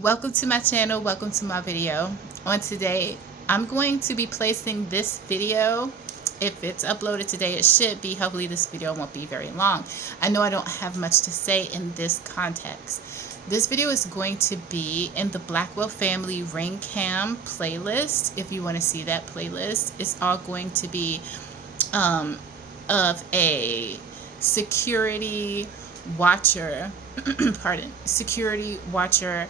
Welcome to my channel, welcome to my video. On today, I'm going to be placing this video. If it's uploaded today, it should be. Hopefully this video won't be very long. I know I don't have much to say in this context. This video is going to be in the Blackwell Family Ring Cam playlist. If you want to see that playlist, it's all going to be of a security watcher security watcher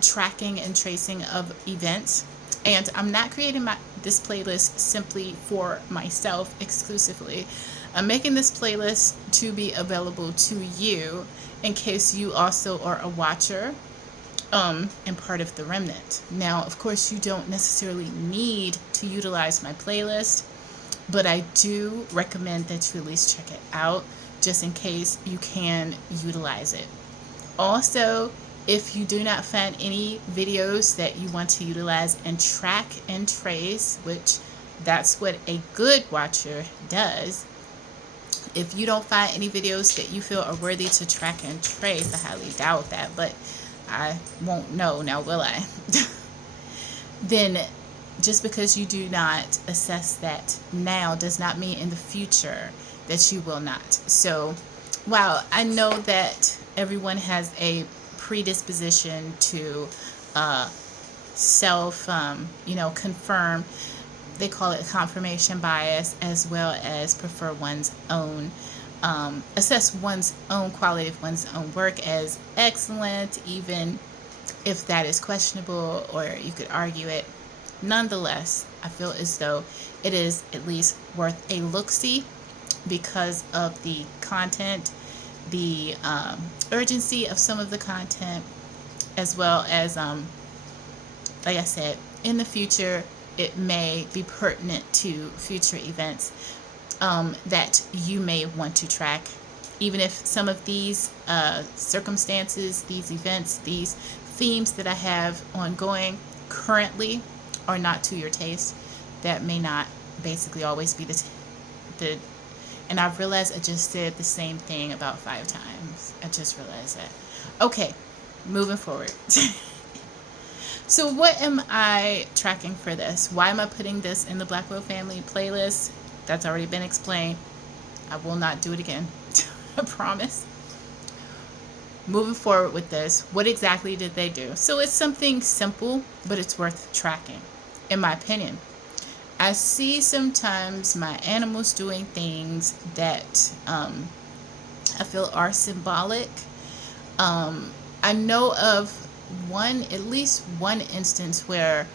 tracking and tracing of events. And I'm not creating this playlist simply for myself exclusively. I'm making this playlist to be available to you in case you also are a watcher and part of the remnant. Now, of course, you don't necessarily need to utilize my playlist, but I do recommend that you at least check it out just in case you can utilize it. Also, if you do not find any videos that you want to utilize and track and trace, which that's what a good watcher does, if you don't find any videos that you feel are worthy to track and trace, I highly doubt that, but I won't know now, will I? Then just because you do not assess that now does not mean in the future that you will not. So while I know that everyone has a predisposition to confirm, they call it confirmation bias, as well as prefer one's own, assess one's own quality of one's own work as excellent, even if that is questionable or you could argue it. Nonetheless, I feel as though it is at least worth a look-see because of the content, the urgency of some of the content, as well as, like I said, in the future, it may be pertinent to future events that you may want to track. Even if some of these circumstances, these events, these themes that I have ongoing currently are not to your taste, that may not basically always be the and I've realized I just said the same thing about 5 times. I just realized that. Okay, moving forward. So what am I tracking for this? Why am I putting this in the Blackwell Family playlist? That's already been explained. I will not do it again. I promise. Moving forward with this, what exactly did they do? So it's something simple, but it's worth tracking, in my opinion. I see sometimes my animals doing things that I feel are symbolic. I know of at least one instance where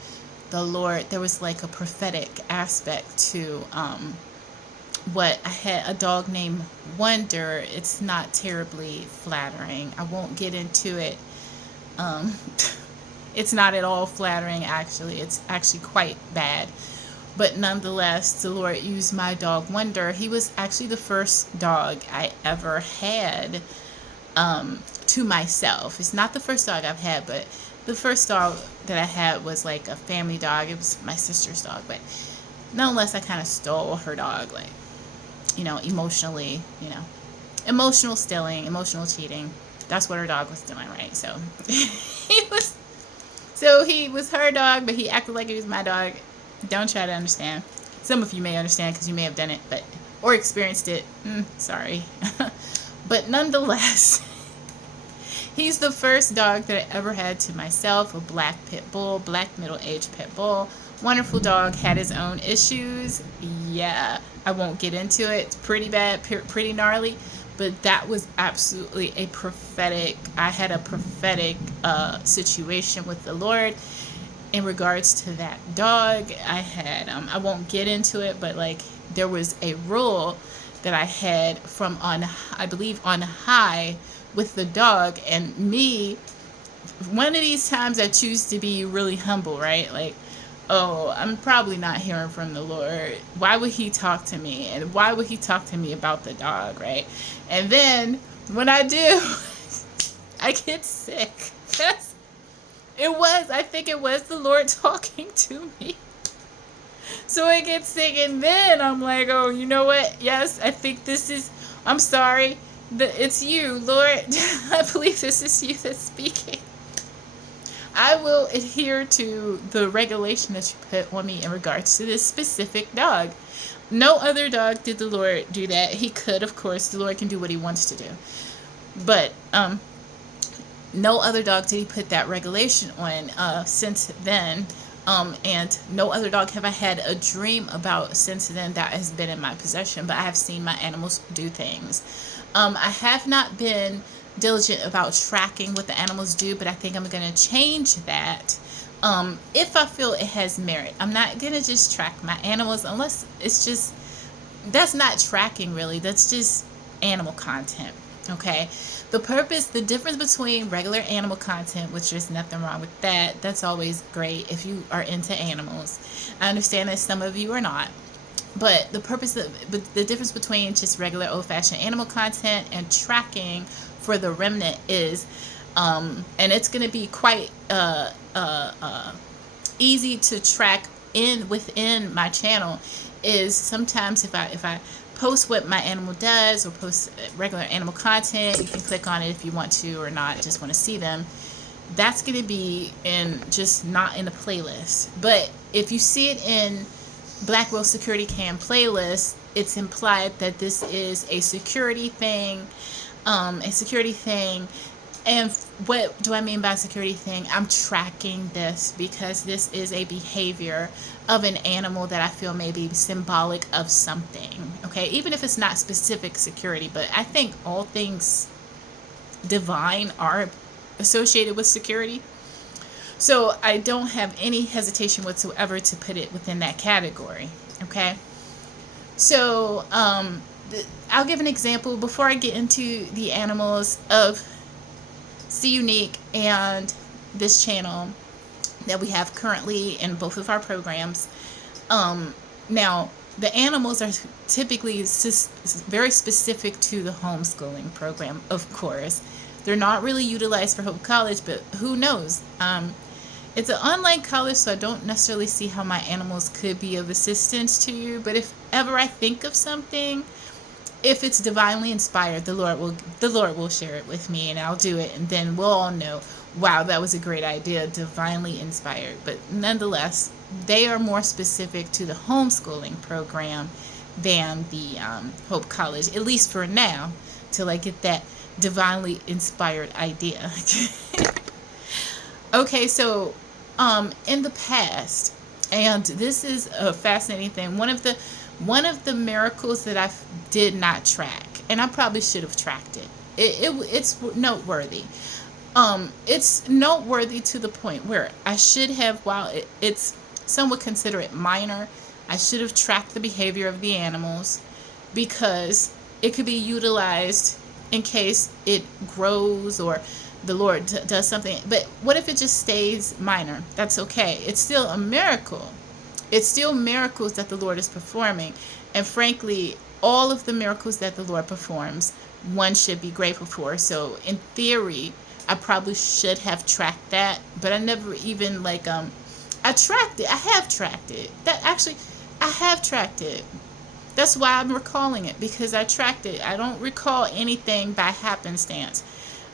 the Lord, there was like a prophetic aspect to what I had a dog named Wonder. It's not terribly flattering. I won't get into it. It's not at all flattering, actually. It's actually quite bad. But nonetheless, the Lord used my dog Wonder. He was actually the first dog I ever had to myself. It's not the first dog I've had, but the first dog that I had was like a family dog. It was my sister's dog, but nonetheless, I kind of stole her dog, like, emotionally, emotional stealing, emotional cheating. That's what her dog was doing, right? So he was her dog, but he acted like he was my dog. Don't try to understand. Some of you may understand because you may have done it, or experienced it. Sorry. But nonetheless, he's the first dog that I ever had to myself, a black pit bull, black middle-aged pit bull. Wonderful dog, had his own issues. Yeah, I won't get into it. It's pretty bad, pretty gnarly. But that was absolutely I had a prophetic situation with the Lord. In regards to that dog, I had, I won't get into it, but there was a rule that I had from I believe on high with the dog, and me, one of these times I choose to be really humble, right? I'm probably not hearing from the Lord. Why would he talk to me? And why would he talk to me about the dog, right? And then when I do, I get sick. I think it was the Lord talking to me. So I get sick, and then I'm like, oh, you know what? Yes, I think I'm sorry. It's you, Lord. I believe this is you that's speaking. I will adhere to the regulation that you put on me in regards to this specific dog. No other dog did the Lord do that. He could, of course. The Lord can do what he wants to do. But no other dog did he put that regulation on since then. And no other dog have I had a dream about since then that has been in my possession. But I have seen my animals do things. I have not been diligent about tracking what the animals do, but I think I'm going to change that if I feel it has merit. I'm not going to just track my animals unless it's just, that's not tracking really. That's just animal content. Okay. The difference between regular animal content, which there's nothing wrong with that. That's always great if you are into animals. I understand that some of you are not. But the difference between just regular old-fashioned animal content and tracking for the remnant is, and it's going to be quite easy to track within my channel, is sometimes if I post what my animal does or post regular animal content, you can click on it if you want to or not, just want to see them. That's going to be just not in the playlist. But if you see it in Blackwell Security Cam playlist, it's implied that this is a security thing. And what do I mean by security thing? I'm tracking this because this is a behavior of an animal that I feel may be symbolic of something. Okay, even if it's not specific security, but I think all things divine are associated with security. So I don't have any hesitation whatsoever to put it within that category. Okay. So I'll give an example before I get into the animals of See Unique and this channel that we have currently in both of our programs. Now, the animals are typically very specific to the homeschooling program, of course. They're not really utilized for Hope College, but who knows? It's an online college, so I don't necessarily see how my animals could be of assistance to you. But if ever I think of something, if it's divinely inspired, the Lord will share it with me, and I'll do it, and then we'll all know, wow, that was a great idea, divinely inspired. But nonetheless, they are more specific to the homeschooling program than the Hope College, at least for now, till I get that divinely inspired idea. Okay, so in the past, and this is a fascinating thing, one of the miracles that I did not track, and I probably should have tracked it. It's noteworthy. It's noteworthy to the point where I should have, while it's some would consider it minor, I should have tracked the behavior of the animals because it could be utilized in case it grows or the Lord does something. But what if it just stays minor? That's okay. It's still a miracle. It's still miracles that the Lord is performing. And frankly, all of the miracles that the Lord performs, one should be grateful for. So in theory, I probably should have tracked that, but I never even I tracked it. I have tracked it. I have tracked it. That's why I'm recalling it, because I tracked it. I don't recall anything by happenstance.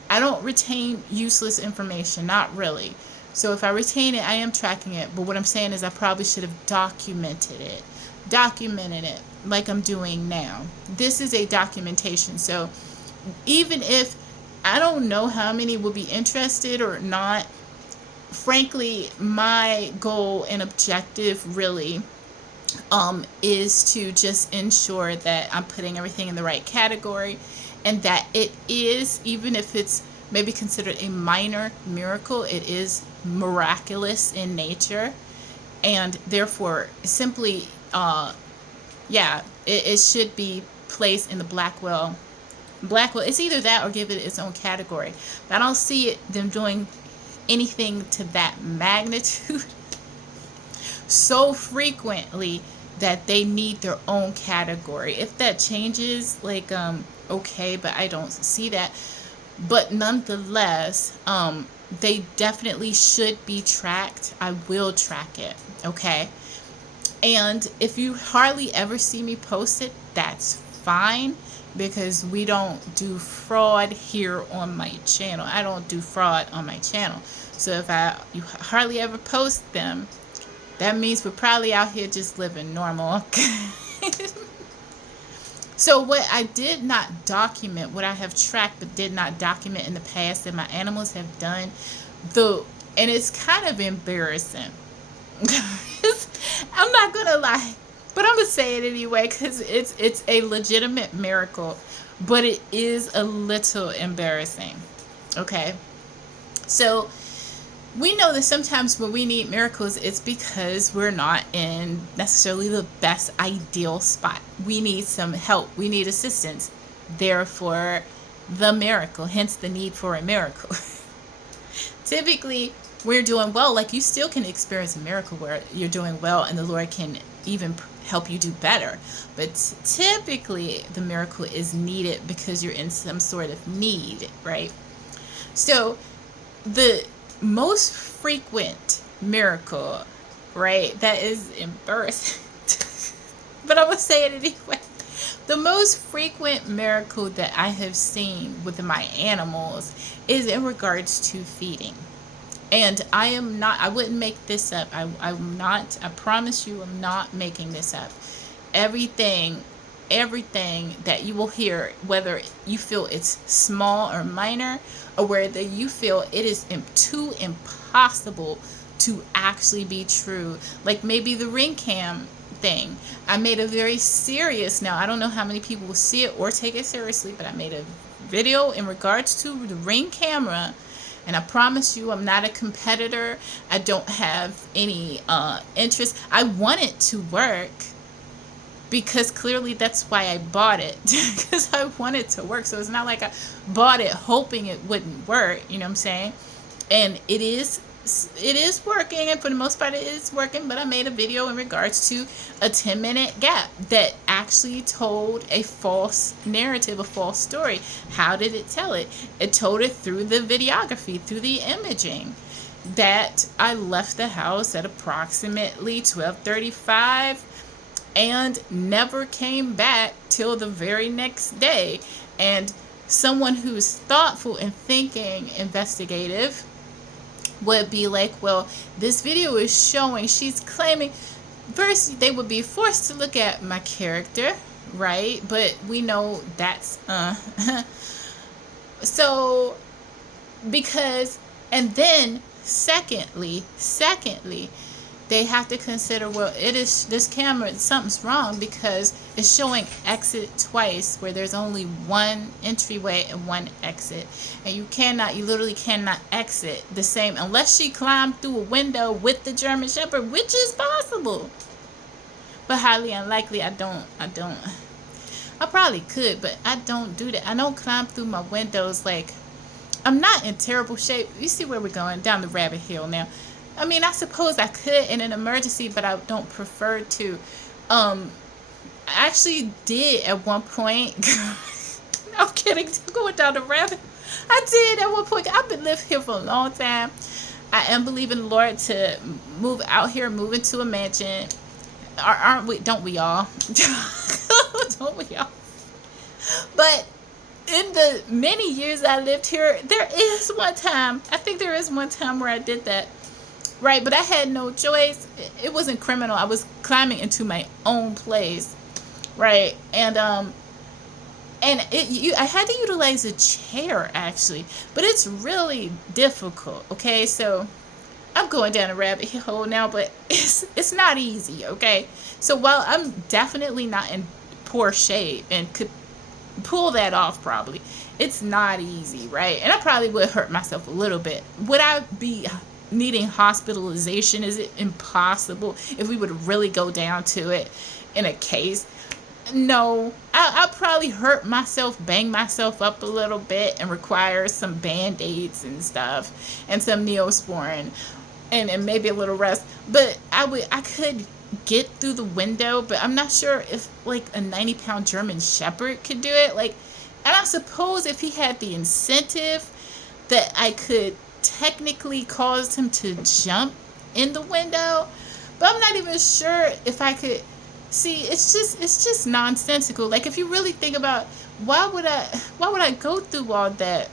I don't retain useless information, not really. So if I retain it, I am tracking it. But what I'm saying is I probably should have documented it like I'm doing now. This is a documentation. So even if I don't know how many will be interested or not, frankly, my goal and objective really is to just ensure that I'm putting everything in the right category, and that it is, even if it's maybe considered a minor miracle, it is miraculous in nature, and therefore simply it should be placed in the Blackwell. It's either that or give it its own category. But I don't see them doing anything to that magnitude so frequently that they need their own category. If that changes, okay, but I don't see that. But nonetheless, they definitely should be tracked. I will track it, okay? And if you hardly ever see me post it, that's fine. because we don't do fraud here on my channel. I don't do fraud on my channel. So if you hardly ever post them, that means we're probably out here just living normal. So what I did not document, what I have tracked but did not document in the past that my animals have done, and it's kind of embarrassing. I'm not gonna lie, but I'm gonna say it anyway because it's a legitimate miracle, but it is a little embarrassing. Okay, so we know that sometimes when we need miracles, it's because we're not in necessarily the best ideal spot. We need some help. We need assistance. Therefore, the miracle, hence the need for a miracle. Typically, we're doing well. Like, you still can experience a miracle where you're doing well and the Lord can even help you do better. But typically, the miracle is needed because you're in some sort of need, right? So, the most frequent miracle, right, that is embarrassing, but I'm going to say it anyway. The most frequent miracle that I have seen with my animals is in regards to feeding. And I wouldn't make this up. I promise you, I'm not making this up. Everything that you will hear, whether you feel it's small or minor, or whether you feel it is too impossible to actually be true, like maybe the ring cam thing. I made a very serious, now I don't know how many people will see it or take it seriously, but I made a video in regards to the ring camera, and I promise you I'm not a competitor. I don't have any interest. I want it to work, because clearly that's why I bought it, because I want it to work. So it's not like I bought it hoping it wouldn't work, you know what I'm saying? And it is working, and for the most part it is working. But I made a video in regards to a 10-minute gap that actually told a false narrative, a false story. How did it tell it? It told it through the videography, through the imaging, that I left the house at approximately 12:35 and never came back till the very next day. And someone who's thoughtful and thinking, investigative, would be like, well, this video is showing, she's claiming. First, they would be forced to look at my character, right? But we know that's so, because, and then secondly, they have to consider, well, it is this camera, something's wrong, because it's showing exit twice where there's only one entryway and one exit. And you literally cannot exit the same unless she climbed through a window with the German Shepherd, which is possible, but highly unlikely. I probably could, but I don't do that. I don't climb through my windows. Like, I'm not in terrible shape. You see where we're going, down the rabbit hole now. I mean, I suppose I could in an emergency, but I don't prefer to. I actually did at one point. I'm kidding. Going down the rabbit. I did at one point. I've been living here for a long time. I am believing the Lord to move out here, move into a mansion. Aren't we? Don't we all? Don't we all? But in the many years I lived here, there is one time. I think there is one time where I did that. Right, but I had no choice. It wasn't criminal. I was climbing into my own place, right? And I had to utilize a chair actually, but it's really difficult. Okay, so I'm going down a rabbit hole now, but it's not easy. Okay, so while I'm definitely not in poor shape and could pull that off, probably it's not easy, right? And I probably would hurt myself a little bit. Would I be needing hospitalization? Is it impossible if we would really go down to it in a case? No, I'll probably hurt myself, bang myself up a little bit, and require some band-aids and stuff, and some Neosporin, and maybe a little rest. But I could get through the window, but I'm not sure if like a 90-pound German Shepherd could do it. Like, and I suppose if he had the incentive that I could technically caused him to jump in the window, but I'm not even sure if I could. See, it's just nonsensical. Like, if you really think about why would I go through all that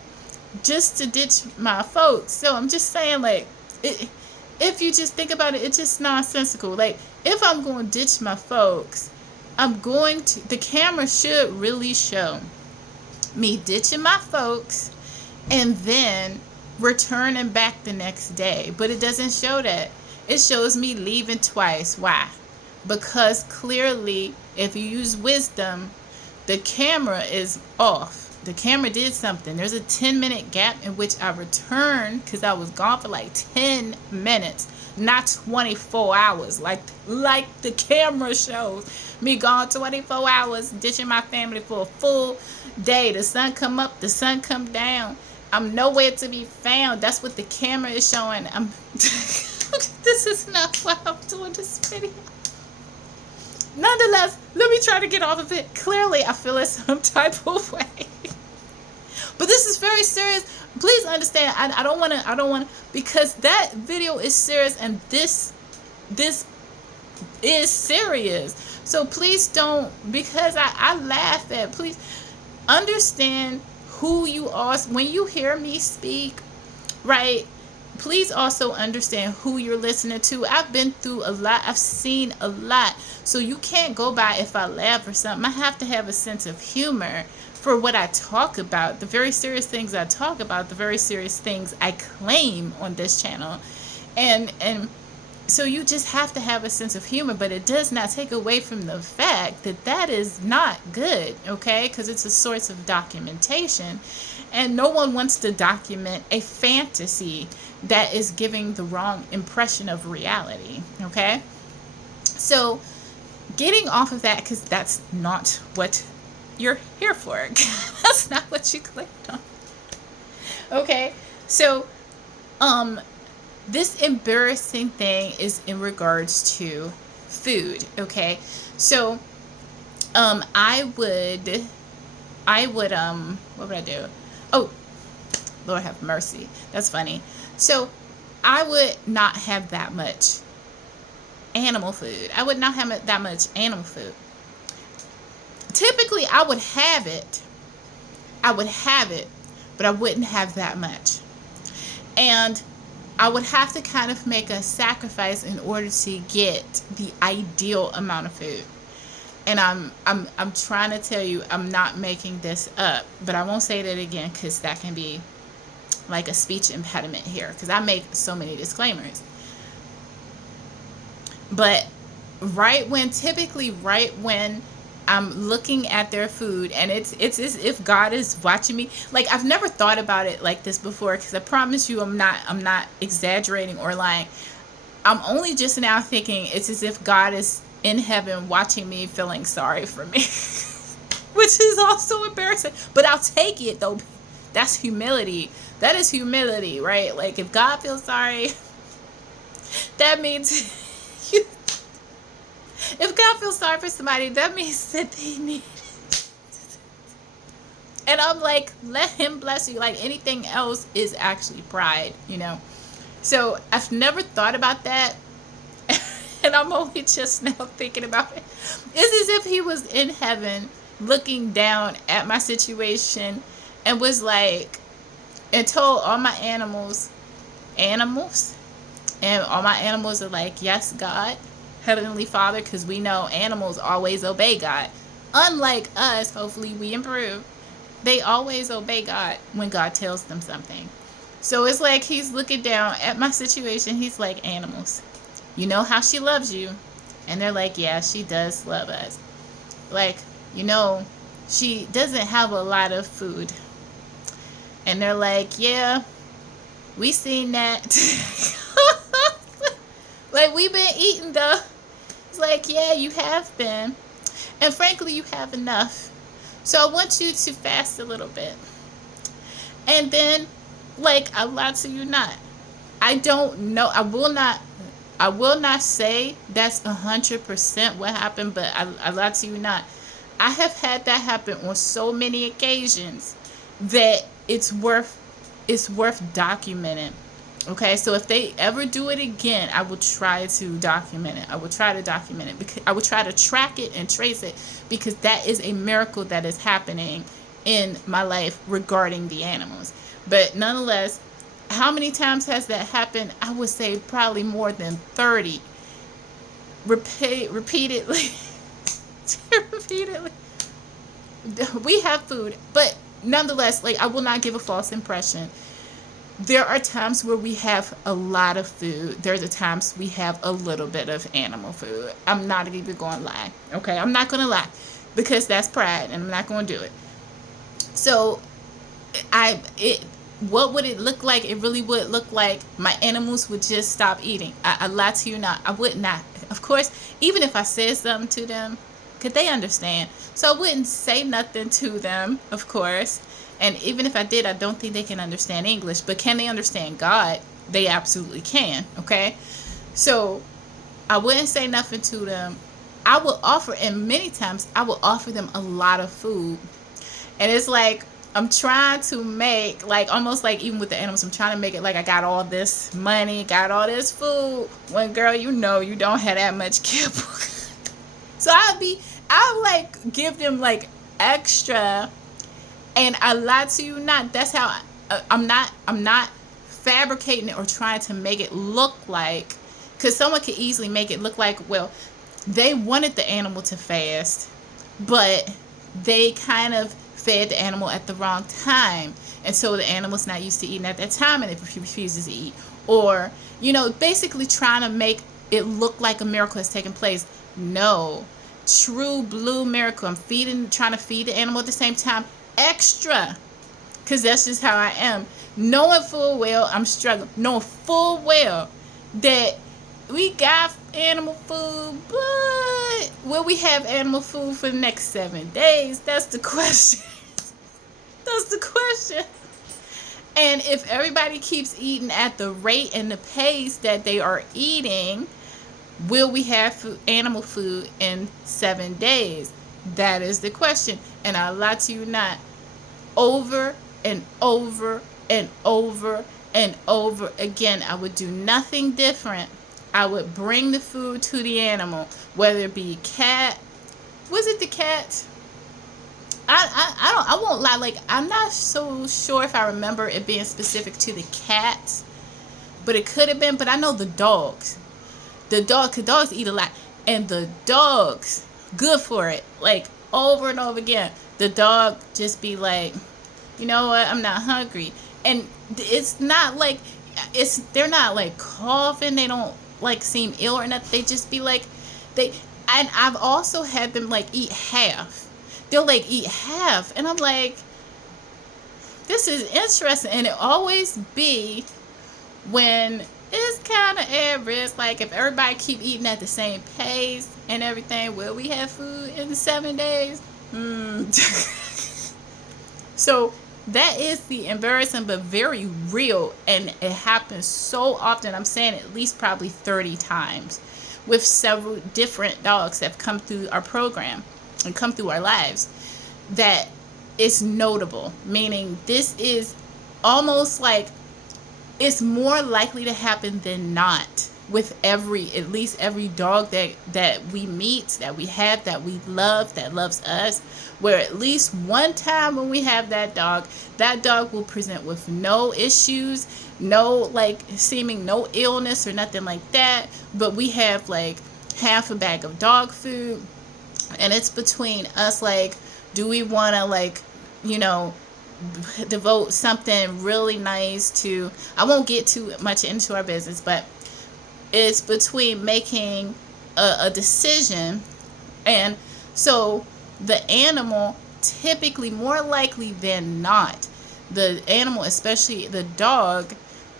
just to ditch my folks? So I'm just saying, like, if you just think about it, it's just nonsensical. Like, if I'm going to ditch my folks, the camera should really show me ditching my folks and then returning back the next day. But it doesn't show that. It shows me leaving twice. Why? Because clearly, if you use wisdom, the camera is off. The camera did something. There's a 10-minute gap in which I returned because I was gone for like 10 minutes, not 24 hours. Like the camera shows me gone 24 hours, ditching my family for a full day. The sun come up, the sun come down. I'm nowhere to be found. That's what the camera is showing. This is not why I'm doing this video. Nonetheless, let me try to get off of it. Clearly, I feel in some type of way. But this is very serious. Please understand, I don't want to, because that video is serious and this is serious. So please don't, because I laugh at, please understand who you are. When you hear me speak, right, please also understand who you're listening to. I've been through a lot. I've seen a lot. So you can't go by if I laugh or something. I have to have a sense of humor for what I talk about, the very serious things I talk about, the very serious things I claim on this channel. And so you just have to have a sense of humor, but it does not take away from the fact that that is not good, okay? Because it's a source of documentation. And no one wants to document a fantasy that is giving the wrong impression of reality, okay? So getting off of that, because that's not what you're here for. That's not what you clicked on. Okay, so this embarrassing thing is in regards to food. Okay, so I would what would I do? Oh, Lord have mercy, that's funny. So I would not have that much animal food. I would not have that much animal food. Typically, I would have it, but I wouldn't have that much. And I would have to kind of make a sacrifice in order to get the ideal amount of food. And I'm trying to tell you, I'm not making this up, but I won't say that again because that can be like a speech impediment here, because I make so many disclaimers. But typically right when I'm looking at their food, and it's as if God is watching me. Like, I've never thought about it like this before, because I promise you I'm not exaggerating or lying. I'm only just now thinking it's as if God is in heaven watching me, feeling sorry for me. Which is also embarrassing, but I'll take it though. That's humility. That is humility, right? Like, if God feels sorry, that means if God feels sorry for somebody, that means that they need it. And I'm like, let him bless you. Like, anything else is actually pride, you know? So I've never thought about that. And I'm only just now thinking about it. It's as if he was in heaven looking down at my situation and was like, and told all my animals, and all my animals are like, yes, God, Heavenly Father, because we know animals always obey God. Unlike us, hopefully we improve. They always obey God when God tells them something. So it's like he's looking down at my situation. He's like, animals, you know how she loves you? And they're like, yeah, she does love us. Like, you know, she doesn't have a lot of food. And they're like, yeah, we seen that. Like, we've been eating though. It's like, yeah, you have been. And frankly, you have enough. So I want you to fast a little bit. And then, like, I lie to you not. I don't know. I will not say that's 100% what happened, but I lie to you not. I have had that happen on so many occasions that it's worth documenting. Okay, so if they ever do it again, I will try to document it. I will try to document it, because I will try to track it and trace it, because that is a miracle that is happening in my life regarding the animals. But nonetheless, how many times has that happened? I would say probably more than 30. Repeatedly. Repeatedly. We have food, but nonetheless, like, I will not give a false impression. There are times where we have a lot of food. There's the times we have a little bit of animal food. I'm not even going to lie. Okay, I'm not going to lie, because that's pride, and I'm not going to do it. So, what would it look like? It really would look like my animals would just stop eating. I lie to you not. I would not. Of course, even if I said something to them, could they understand? So I wouldn't say nothing to them, of course. And even if I did, I don't think they can understand English. But can they understand God? They absolutely can, okay? So I wouldn't say nothing to them. I will offer, and many times I will offer them a lot of food. And it's like, I'm trying to make, like, almost like even with the animals, I'm trying to make it like I got all this money, got all this food. When, girl, you know you don't have that much kibble. So I'll like give them like extra, and I lie to you not. That's how I'm not fabricating it or trying to make it look like, because someone could easily make it look like, well, they wanted the animal to fast, but they kind of fed the animal at the wrong time, and so the animal's not used to eating at that time, and it refuses to eat, or, you know, basically trying to make it look like a miracle has taken place. No, true blue miracle. I'm trying to feed the animal at the same time, extra, because that's just how I am. Knowing full well I'm struggling, knowing full well that we got animal food, but will we have animal food for the next 7 days? That's the question. That's the question. And if everybody keeps eating at the rate and the pace that they are eating, will we have animal food in 7 days? That is the question. And I lie to you not, over and over and over and over again, I would do nothing different. I would bring the food to the animal, whether it be cat. Was it the cat? I won't lie, like, I'm not so sure if I remember it being specific to the cats, but it could have been. But I know the dogs. Cause dogs eat a lot, and the dogs good for it, like, over and over again. The dog just be like, you know what, I'm not hungry. And it's not like, they're not like coughing, they don't like seem ill or nothing. They just be like, and I've also had them like eat half. They'll like eat half, and I'm like, this is interesting. And it always be when it's kind of average, like if everybody keep eating at the same pace and everything, will we have food in the 7 days? So that is the embarrassing but very real, and it happens so often. I'm saying at least probably 30 times with several different dogs that have come through our program and come through our lives, that it's notable, meaning this is almost like it's more likely to happen than not with at least every dog that we meet, that we have, that we love, that loves us, where at least one time when we have that dog will present with no issues, no like seeming no illness or nothing like that, but we have like half a bag of dog food, and it's between us, like, do we want to, like, you know, devote something really nice to, I won't get too much into our business, but it's between making a decision. And so the animal, typically, more likely than not, the animal, especially the dog,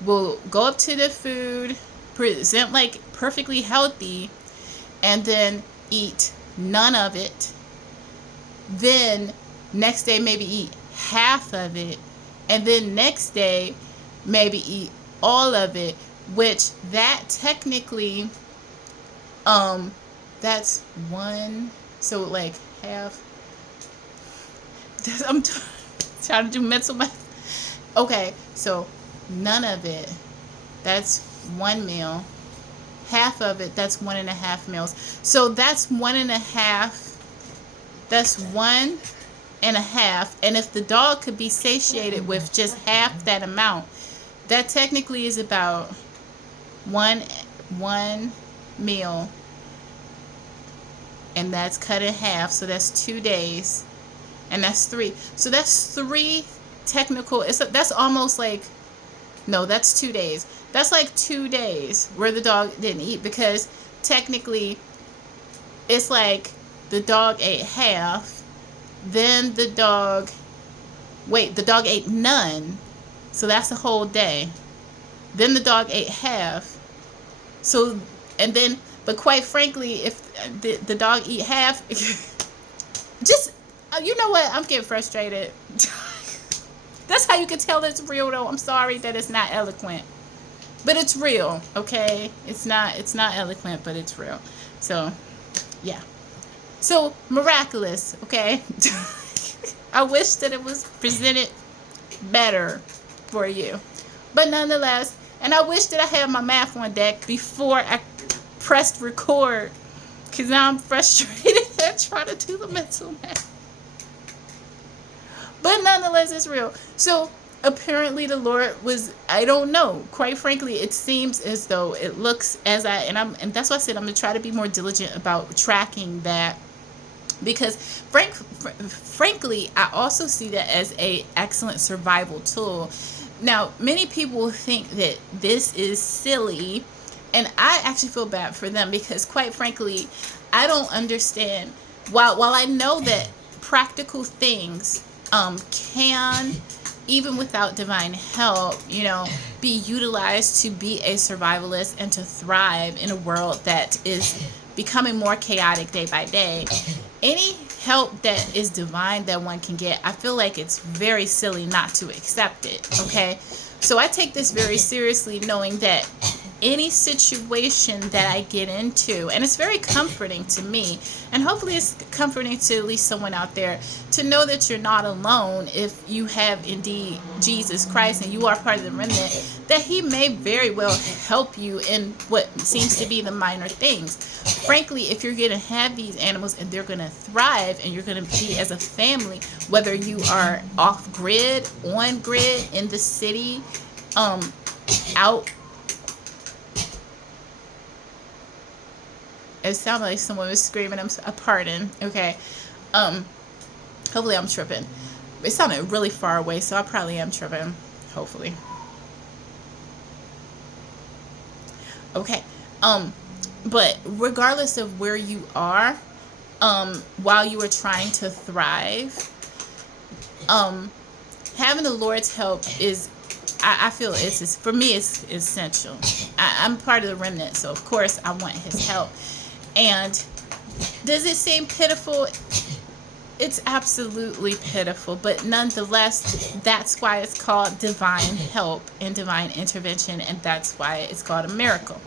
will go up to the food, present like perfectly healthy, and then eat none of it. Then next day maybe eat half of it, and then next day maybe eat all of it, which that technically that's one, so like half. I'm trying to do mental math. Okay, so none of it, that's one meal. Half of it, that's 1.5 meals. So that's 1.5. That's one and a half, and if the dog could be satiated with just half that amount, that technically is about one meal, and that's cut in half, so that's 2 days, and that's three. So that's three technical. That's almost like, no, that's 2 days. That's like 2 days where the dog didn't eat, because technically it's like the dog ate half, then the dog ate none, so that's a whole day. Then the dog ate half, so, and then, but quite frankly, if the dog eat half, just, you know what, I'm getting frustrated. That's how you can tell it's real, though. I'm sorry that it's not eloquent, but it's real, okay? It's not eloquent, but it's real. So, yeah. So, miraculous, okay? I wish that it was presented better for you. But nonetheless, and I wish that I had my math on deck before I pressed record, because now I'm frustrated at trying to do the mental math. But nonetheless, it's real. So, apparently the Lord was, I don't know, quite frankly, it seems as though it looks as and that's why I said I'm going to try to be more diligent about tracking that, because frankly, I also see that as a excellent survival tool. Now, many people think that this is silly, and I actually feel bad for them, because quite frankly, I don't understand. While I know that practical things can, even without divine help, be utilized to be a survivalist and to thrive in a world that is becoming more chaotic day by day. Any help that is divine that one can get, I feel like it's very silly not to accept it, okay? So I take this very seriously, knowing that any situation that I get into, and it's very comforting to me, and hopefully it's comforting to at least someone out there, to know that you're not alone if you have indeed Jesus Christ and you are part of the remnant, that he may very well help you in what seems to be the minor things. Frankly, if you're going to have these animals and they're going to thrive, and you're going to be as a family, whether you are off grid, on grid, in the city, out. It sounded like someone was screaming. A pardon. Okay. Hopefully I'm tripping. It sounded really far away, so I probably am tripping. Hopefully. Okay. But regardless of where you are, while you are trying to thrive, having the Lord's help is, I feel for me, it's essential. I'm part of the remnant, so of course I want his help. And does it seem pitiful? It's absolutely pitiful, but nonetheless, that's why it's called divine help and divine intervention, and that's why it's called a miracle.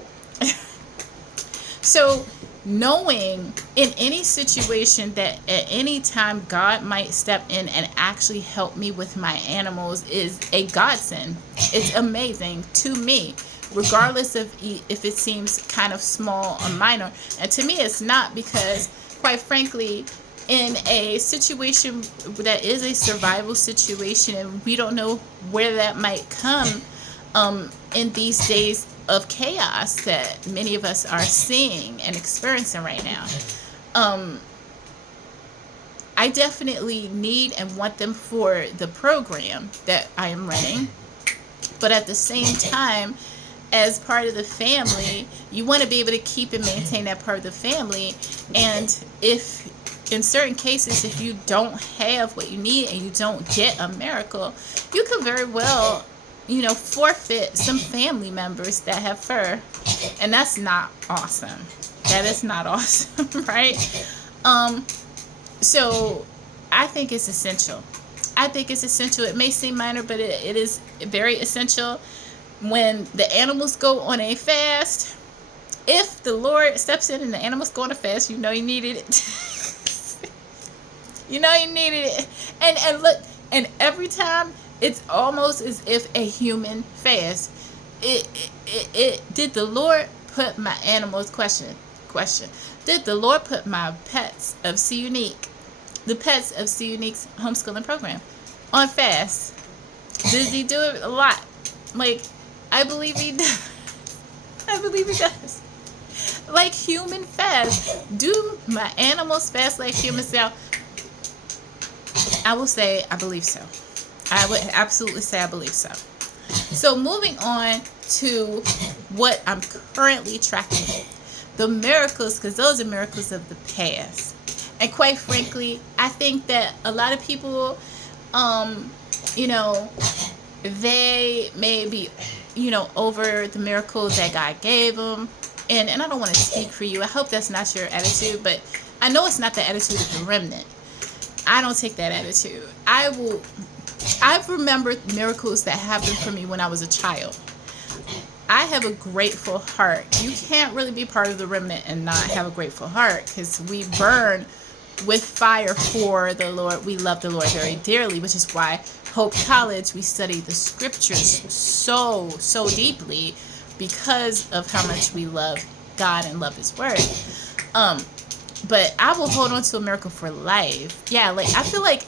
So, knowing in any situation that at any time God might step in and actually help me with my animals is a godsend. It's amazing to me, regardless of if it seems kind of small or minor. And to me, it's not, because quite frankly, in a situation that is a survival situation, and we don't know where that might come in these days of chaos that many of us are seeing and experiencing right now. I definitely need and want them for the program that I am running, but at the same time, as part of the family, you want to be able to keep and maintain that part of the family. And if in certain cases, if you don't have what you need and you don't get a miracle, you could very well, forfeit some family members that have fur. And that's not awesome. That is not awesome, right? So I think it's essential. It may seem minor, but it is very essential. When the animals go on a fast, if the Lord steps in and the animals go on a fast, you needed it. You needed it. And look, and every time it's almost as if a human fast. Did the Lord put my animals, question, did the Lord put my pets of C Unique the pets of C Unique's homeschooling program on fast. Does he do it a lot? Like, I believe he does. I believe he does. Like human fast. Do my animals fast like humans now? I will say I believe so. I would absolutely say I believe so. So moving on to what I'm currently tracking. The miracles, because those are miracles of the past. And quite frankly, I think that a lot of people, you know, they may be, you know, over the miracles that God gave them. And I don't want to speak for you. I hope that's not your attitude, but I know it's not the attitude of the remnant. I don't take that attitude. I've remembered miracles that happened for me when I was a child. I have a grateful heart. You can't really be part of the remnant and not have a grateful heart, because we burn with fire for the Lord. We love the Lord very dearly, which is why Hope College, we study the scriptures so deeply, because of how much we love God and love his word. But I will hold on to a miracle for life. Yeah, like I feel like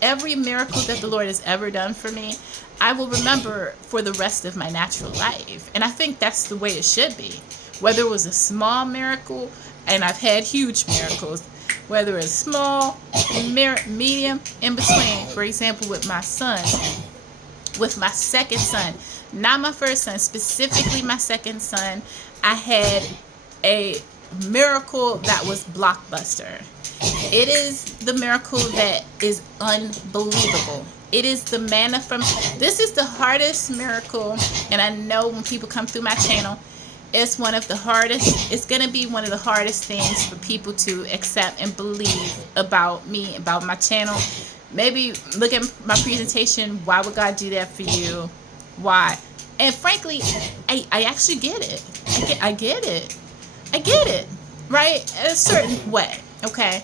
every miracle that the Lord has ever done for me, I will remember for the rest of my natural life. And I think that's the way it should be. Whether it was a small miracle, and I've had huge miracles, whether it's small, medium, in between. For example, with my son, with my second son, not my first son, specifically my second son, I had a miracle that was blockbuster. It is the miracle that is unbelievable. It is the manna from, this is the hardest miracle, and I know when people come through my channel, it's one of the hardest, it's going to be one of the hardest things for people to accept and believe about me, about my channel. Maybe look at my presentation, why would God do that for you? Why? And frankly, I actually get it. I get it. I get it, right? In a certain way, okay?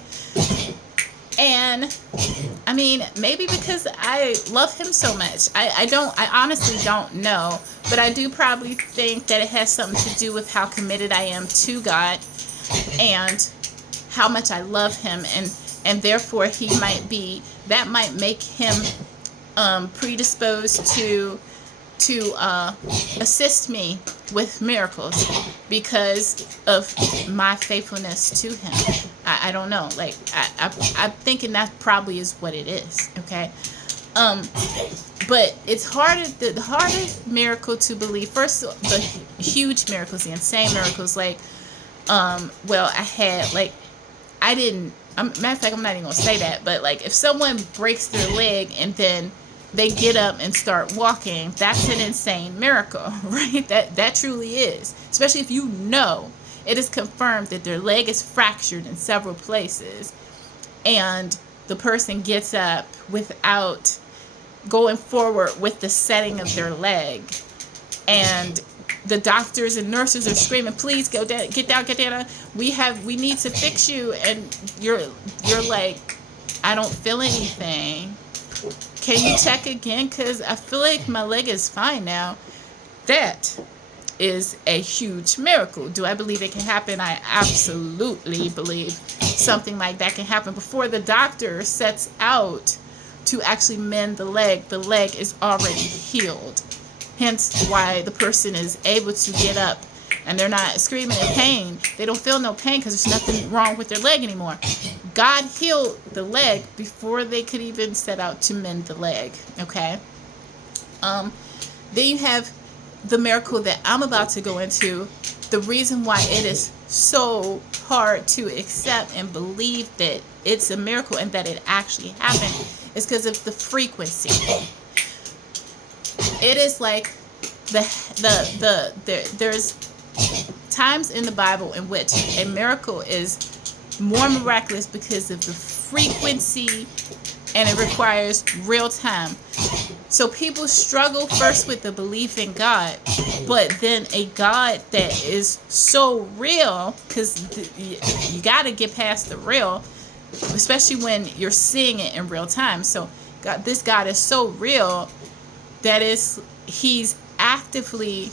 And I mean, maybe because I love him so much. I honestly don't know, but I do probably think that it has something to do with how committed I am to God and how much I love him, and therefore he might be, that might make him predisposed to assist me with miracles because of my faithfulness to him. I don't know. Like, I'm thinking that probably is what it is. Okay. But it's harder, the hardest miracle to believe. First, the huge miracles, the insane miracles. Like, well, I had, like, I didn't, matter of fact, I'm not even going to say that, but like if someone breaks their leg and then they get up and start walking, that's an insane miracle, right? That truly is. Especially if you know it is confirmed that their leg is fractured in several places and the person gets up without going forward with the setting of their leg, and the doctors and nurses are screaming, please go down, get down, we need to fix you, and you're like, I don't feel anything. Can you check again? Because I feel like my leg is fine now. That is a huge miracle. Do I believe it can happen? I absolutely believe something like that can happen. Before the doctor sets out to actually mend the leg is already healed. Hence why the person is able to get up and they're not screaming in pain. They don't feel no pain because there's nothing wrong with their leg anymore. God healed the leg before they could even set out to mend the leg. Okay. Then you have the miracle that I'm about to go into. The reason why it is so hard to accept and believe that it's a miracle and that it actually happened is because of the frequency. It is like there's times in the Bible in which a miracle is more miraculous because of the frequency, and it requires real time. So people struggle first with the belief in God, but then a God that is so real, because you got to get past the real, especially when you're seeing it in real time. So this God is so real that he's actively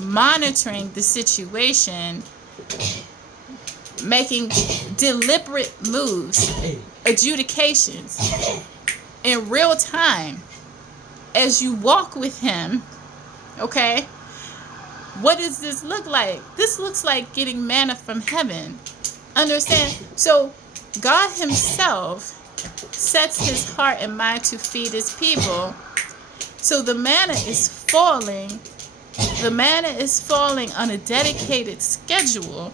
monitoring the situation, making deliberate moves, adjudications in real time as you walk with him. Okay? What does this look like? This looks like getting manna from heaven. Understand? So God himself sets his heart and mind to feed his people. So the manna is falling. The manna is falling on a dedicated schedule.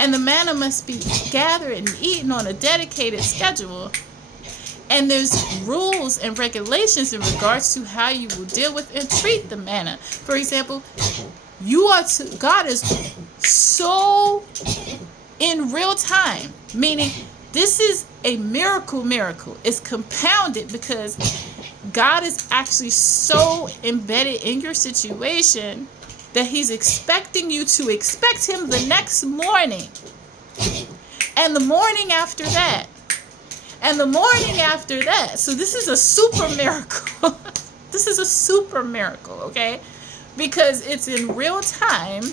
And the manna must be gathered and eaten on a dedicated schedule. And there's rules and regulations in regards to how you will deal with and treat the manna. For example, God is so in real time, meaning this is a miracle. It's compounded because God is actually so embedded in your situation that he's expecting you to expect him the next morning, and the morning after that, and the morning after that. So this is a super miracle. This is a super miracle, okay? Because it's in real time,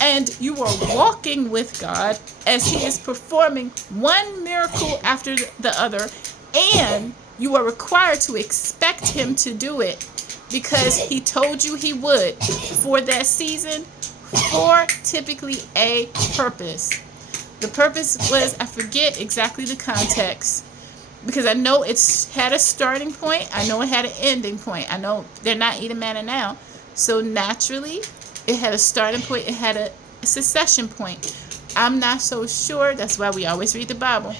and you are walking with God as he is performing one miracle after the other, and you are required to expect him to do it because he told you he would for that season, for typically a purpose. The purpose was, I forget exactly the context, because I know it's had a starting point. I know it had an ending point. I know they're not eating manna now. So naturally, it had a starting point. It had a succession point. I'm not so sure. That's why we always read the Bible.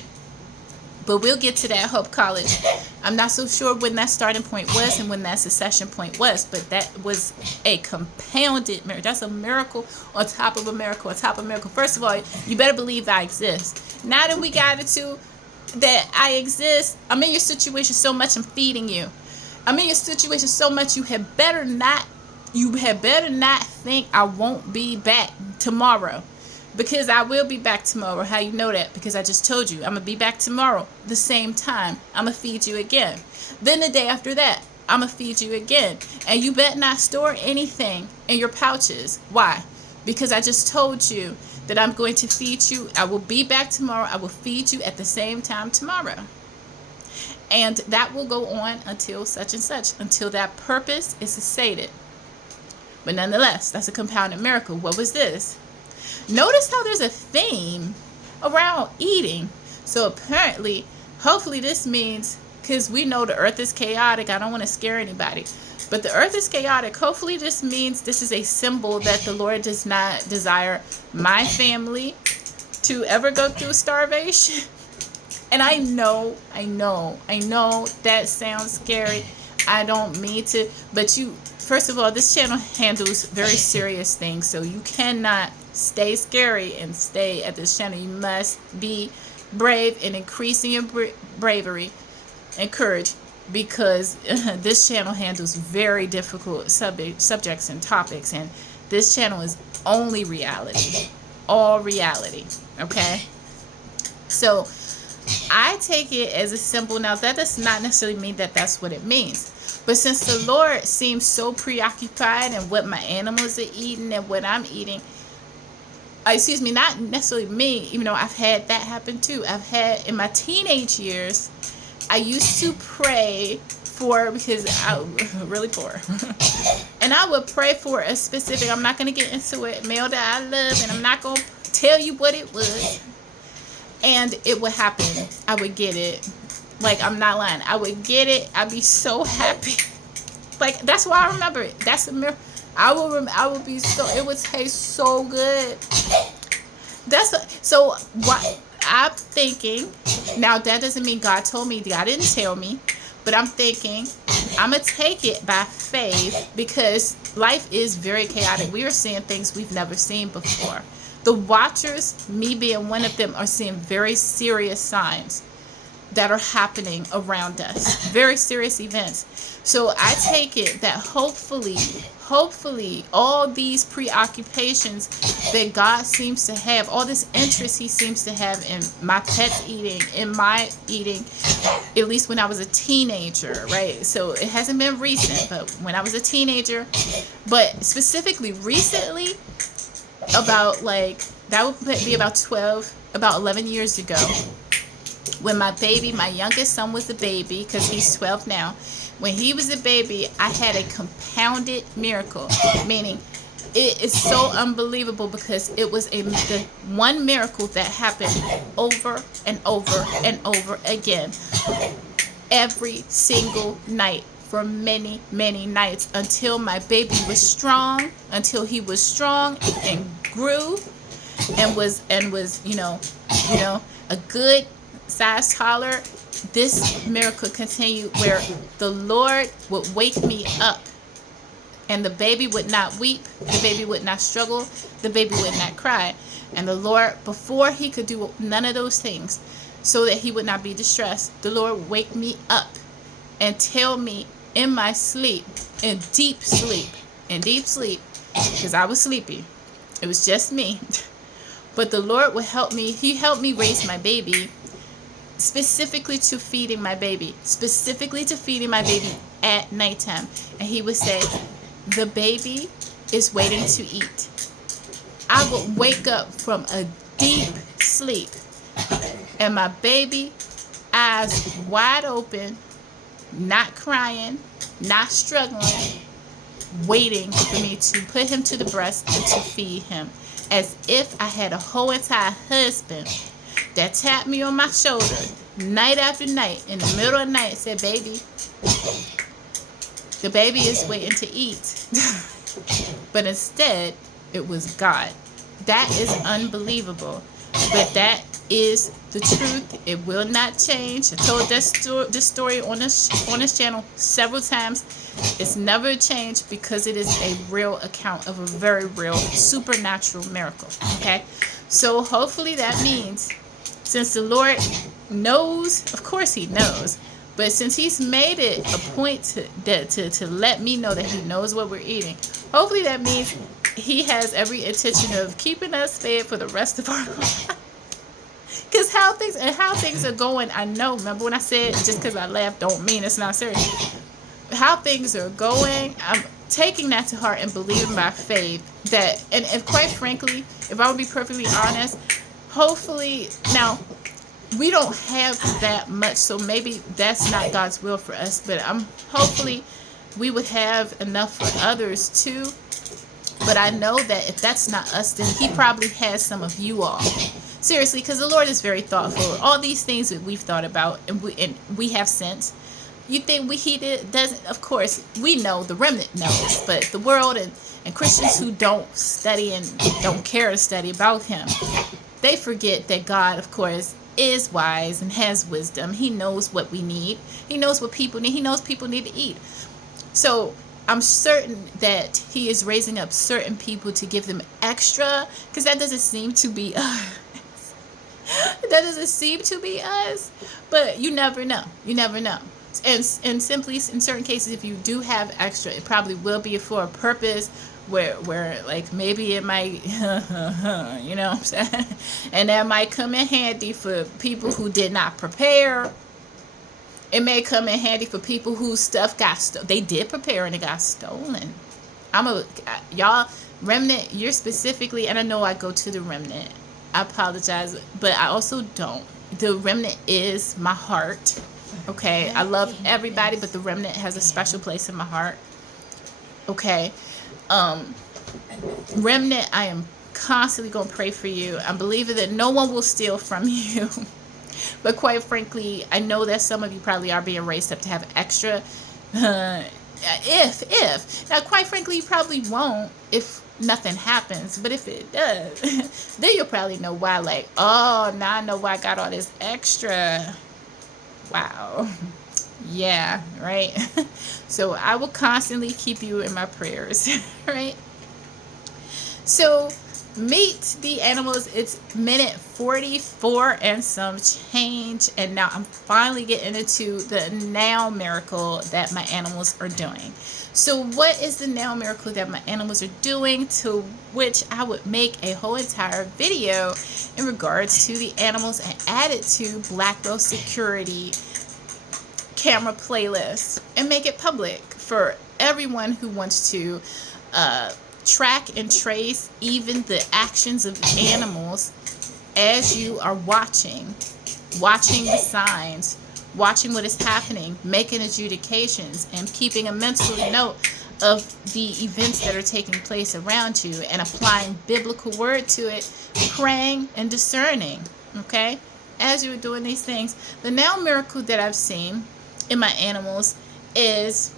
But we'll get to that, Hope College. I'm not so sure when that starting point was and when that succession point was, but that was a compounded miracle. That's a miracle on top of a miracle on top of a miracle. First of all, you better believe I exist. Now that we got it to that I exist, I'm in your situation so much, I'm feeding you. I'm in your situation so much, you had better not think I won't be back tomorrow. Because I will be back tomorrow. How you know that? Because I just told you. I'm going to be back tomorrow. The same time. I'm going to feed you again. Then the day after that, I'm going to feed you again. And you better not store anything in your pouches. Why? Because I just told you that I'm going to feed you. I will be back tomorrow. I will feed you at the same time tomorrow. And that will go on until such and such. Until that purpose is stated. But nonetheless, that's a compounded miracle. What was this? Notice how there's a theme around eating. So apparently, hopefully this means, because we know the earth is chaotic. I don't want to scare anybody. But the earth is chaotic. Hopefully this means this is a symbol that the Lord does not desire my family to ever go through starvation. And I know that sounds scary. I don't mean to. But first of all, this channel handles very serious things. So you cannot stay scary and stay at this channel. You must be brave and increasing your bravery and courage, because this channel handles very difficult subjects and topics, and this channel is only reality, all reality. Okay, so I take it as a symbol. Now that does not necessarily mean that that's what it means, but since the Lord seems so preoccupied in what my animals are eating and what I'm eating, not necessarily me, even though I've had that happen too. I've had, in my teenage years, I used to pray for, because I was really poor. And I would pray for a specific, I'm not going to get into it, male that I love, and I'm not going to tell you what it was. And it would happen. I would get it. Like, I'm not lying. I would get it. I'd be so happy. Like, that's why I remember it. That's a miracle. I will be so, it would taste so good. So what I'm thinking, now that doesn't mean God told me, God didn't tell me, but I'm thinking I'm going to take it by faith, because life is very chaotic. We are seeing things we've never seen before. The watchers, me being one of them, are seeing very serious signs that are happening around us. Very serious events. So I take it that hopefully all these preoccupations that God seems to have, all this interest he seems to have in my pet's eating, in my eating, at least when I was a teenager, right? So it hasn't been recent, but when I was a teenager, but specifically recently, about, like, that would be about 11 years ago. When my baby, my youngest son was a baby, because he's 12 now. When he was a baby, I had a compounded miracle, meaning it is so unbelievable because it was the one miracle that happened over and over and over again every single night for many, many nights until my baby was strong, until he was strong and grew and was a good size toddler. This miracle continued where the Lord would wake me up and the baby would not weep, the baby would not struggle, the baby would not cry. And the Lord, before he could do none of those things, so that he would not be distressed, the Lord would wake me up and tell me in my sleep, in deep sleep, because I was sleepy. It was just me. But the Lord would help me. He helped me raise my baby, specifically to feeding my baby at nighttime. And he would say, the baby is waiting to eat. I would wake up from a deep sleep and my baby, eyes wide open, not crying, not struggling, waiting for me to put him to the breast and to feed him, as if I had a whole entire husband that tapped me on my shoulder night after night in the middle of the night and said, baby, the baby is waiting to eat. But instead, it was God. That is unbelievable. But that is the truth. It will not change. I told this story on this channel several times. It's never changed because it is a real account of a very real supernatural miracle. Okay? So hopefully that means, since the Lord knows, of course he knows, but since he's made it a point to let me know that he knows what we're eating, hopefully that means he has every intention of keeping us fed for the rest of our lives. Because how things are going, I know. Remember when I said, just because I laughed don't mean it's not serious. How things are going, I'm taking that to heart and believing by faith that, and quite frankly, if I would be perfectly honest, hopefully, now, we don't have that much, so maybe that's not God's will for us, but hopefully we would have enough for others too. But I know that if that's not us, then he probably has some of you all. Seriously, because the Lord is very thoughtful. All these things that we've thought about and we have sense. You think he doesn't? Of course, we know, the remnant knows, but the world and Christians who don't study and don't care to study about him, they forget that God, of course, is wise and has wisdom. He knows what we need. He knows what people need. He knows people need to eat. So I'm certain that he is raising up certain people to give them extra, because that doesn't seem to be us. That doesn't seem to be us. But you never know. You never know. And simply, in certain cases, if you do have extra, it probably will be for a purpose where like maybe it might, you know what I'm saying? And that might come in handy for people who did not prepare. It may come in handy for people whose stuff got stolen. They did prepare and it got stolen. Y'all, remnant, you're specifically, and I know I go to the remnant. I apologize, but I also don't. The remnant is my heart. Okay, I love everybody, but the remnant has a special place in my heart. Okay, remnant, I am constantly going to pray for you. I'm believing that no one will steal from you. But quite frankly, I know that some of you probably are being raised up to have extra. If. Now, quite frankly, you probably won't if nothing happens. But if it does, then you'll probably know why. Like, oh, now I know why I got all this extra. Wow. Yeah, right? So I will constantly keep you in my prayers, right? So meet the animals. It's minute 44 and some change, and now I'm finally getting into the now miracle that my animals are doing. So what is the now miracle that my animals are doing, to which I would make a whole entire video in regards to the animals and add it to Black Belt Security camera playlist and make it public for everyone who wants to track and trace even the actions of animals as you are watching watching the signs, watching what is happening, making adjudications, and keeping a mental note of the events that are taking place around you and applying biblical word to it, praying and discerning, okay? As you were doing these things, the miracle that I've seen in my animals is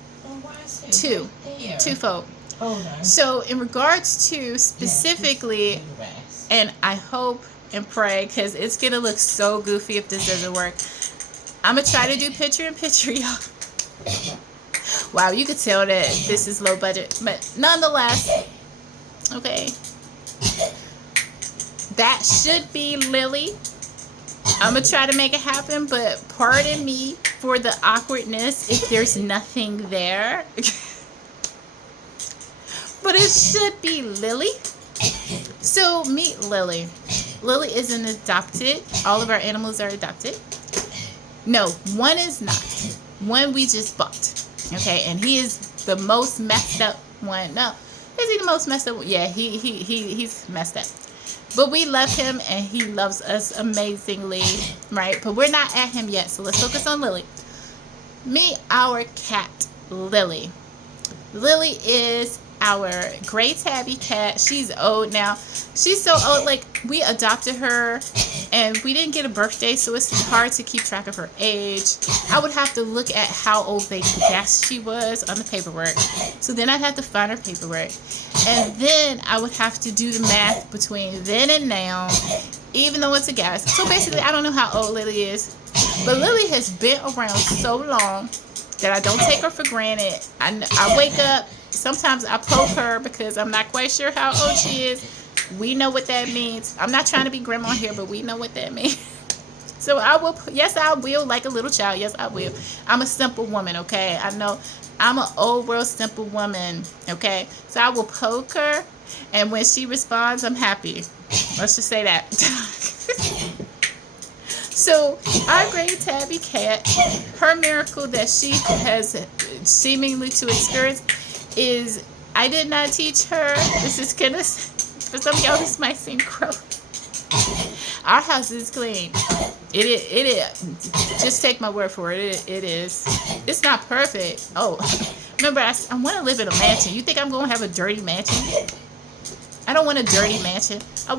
twofold. So in regards to specifically, and I hope and pray, because it's gonna look so goofy if this doesn't work, I'm gonna try to do picture-in-picture, y'all. Wow, you could tell that this is low budget, but nonetheless, okay, that should be Lilly. I'm gonna try to make it happen, but pardon me for the awkwardness if there's nothing there. But it should be Lilly. So meet Lilly. Lilly is an adopted. All of our animals are adopted. No, one is not. One we just bought. Okay, and he is the most messed up one. No, is he the most messed up? Yeah, he's messed up. But we love him and he loves us amazingly, right? But we're not at him yet, so let's focus on Lilly. Meet our cat, Lilly. Lilly is our gray tabby cat. She's old now. She's so old, like we adopted her and we didn't get a birthday, so it's hard to keep track of her age. I would have to look at how old they guessed she was on the paperwork. So then I'd have to find her paperwork. And then I would have to do the math between then and now, even though it's a guess. So basically, I don't know how old Lilly is. But Lilly has been around so long that I don't take her for granted. I wake up. Sometimes I poke her because I'm not quite sure how old she is. We know what that means. I'm not trying to be grandma here, but we know what that means. So I will, yes, I will, like a little child. Yes, I will. I'm a simple woman, okay? I know I'm an old world simple woman, okay? So I will poke her, and when she responds, I'm happy. Let's just say that. So our gray tabby cat, her miracle that she has seemingly to experience is, I did not teach her. This is gonna, for some of y'all, this might seem gross. Our house is clean. It is. Just take my word for it. It is. It's not perfect. Oh, remember, I want to live in a mansion. You think I'm going to have a dirty mansion? I don't want a dirty mansion. I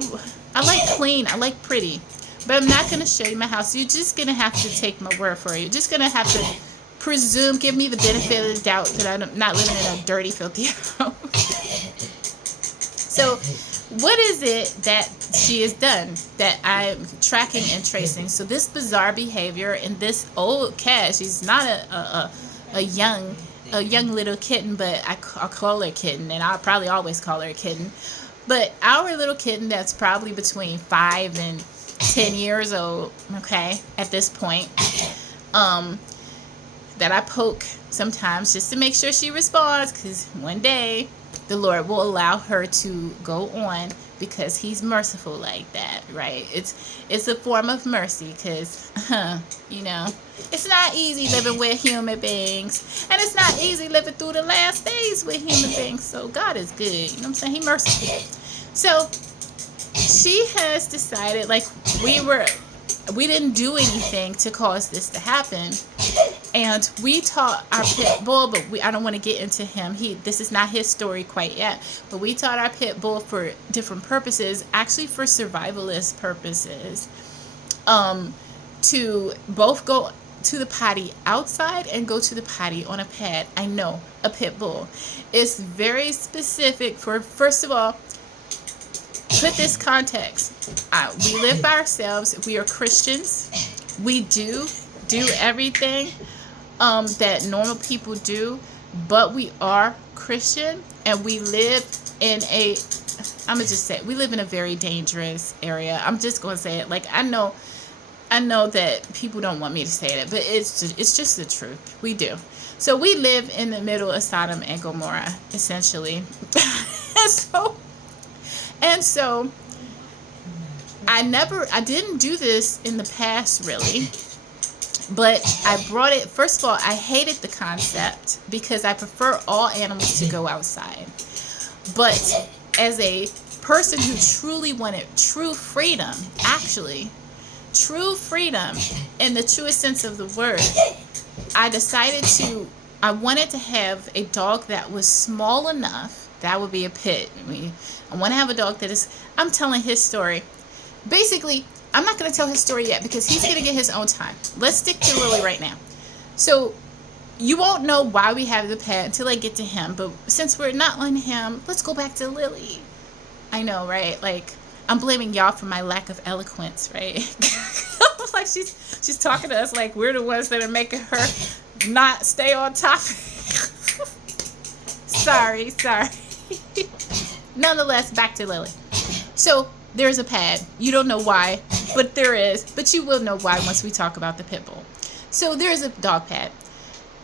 like clean. I like pretty. But I'm not going to show you my house. You're just going to have to take my word for it. You're just going to have to presume, give me the benefit of the doubt that I'm not living in a dirty, filthy house. So what is it that she has done that I'm tracking and tracing? So this bizarre behavior in this old cat, she's not a young little kitten, but I'll call her a kitten, and I'll probably always call her a kitten. But our little kitten that's probably between 5 and 10 years old, okay, at this point, that I poke sometimes just to make sure she responds, because one day the Lord will allow her to go on because he's merciful like that, right? It's a form of mercy because, you know, it's not easy living with human beings, and it's not easy living through the last days with human beings. So God is good, you know what I'm saying? He's merciful. So she has decided, like, we didn't do anything to cause this to happen. And we taught our pit bull, but I don't want to get into him. This is not his story quite yet. But we taught our pit bull for different purposes, actually for survivalist purposes, to both go to the potty outside and go to the potty on a pad. I know, a pit bull. It's very specific for, first of all, put this context. We live by ourselves. We are Christians. We do everything that normal people do, but we are Christian, and we live in we live in a very dangerous area. I'm just going to say it. Like, I know that people don't want me to say that, but it's just the truth. We do. So we live in the middle of Sodom and Gomorrah, essentially. And so I didn't do this in the past, really. But I brought it, first of all, I hated the concept because I prefer all animals to go outside. But as a person who truly wanted true freedom, actually, true freedom in the truest sense of the word, I wanted to have a dog that was small enough. That would be a pit. I want to have a dog that is, I'm telling his story. Basically, I'm not going to tell his story yet because he's going to get his own time. Let's stick to Lilly right now. So you won't know why we have the pet until I get to him. But since we're not on him, let's go back to Lilly. I know, right? Like, I'm blaming y'all for my lack of eloquence, right? Like she's talking to us like we're the ones that are making her not stay on topic. sorry. Nonetheless, back to Lilly. So there's a pad. You don't know why, but there is. But you will know why once we talk about the pit bull. So there's a dog pad.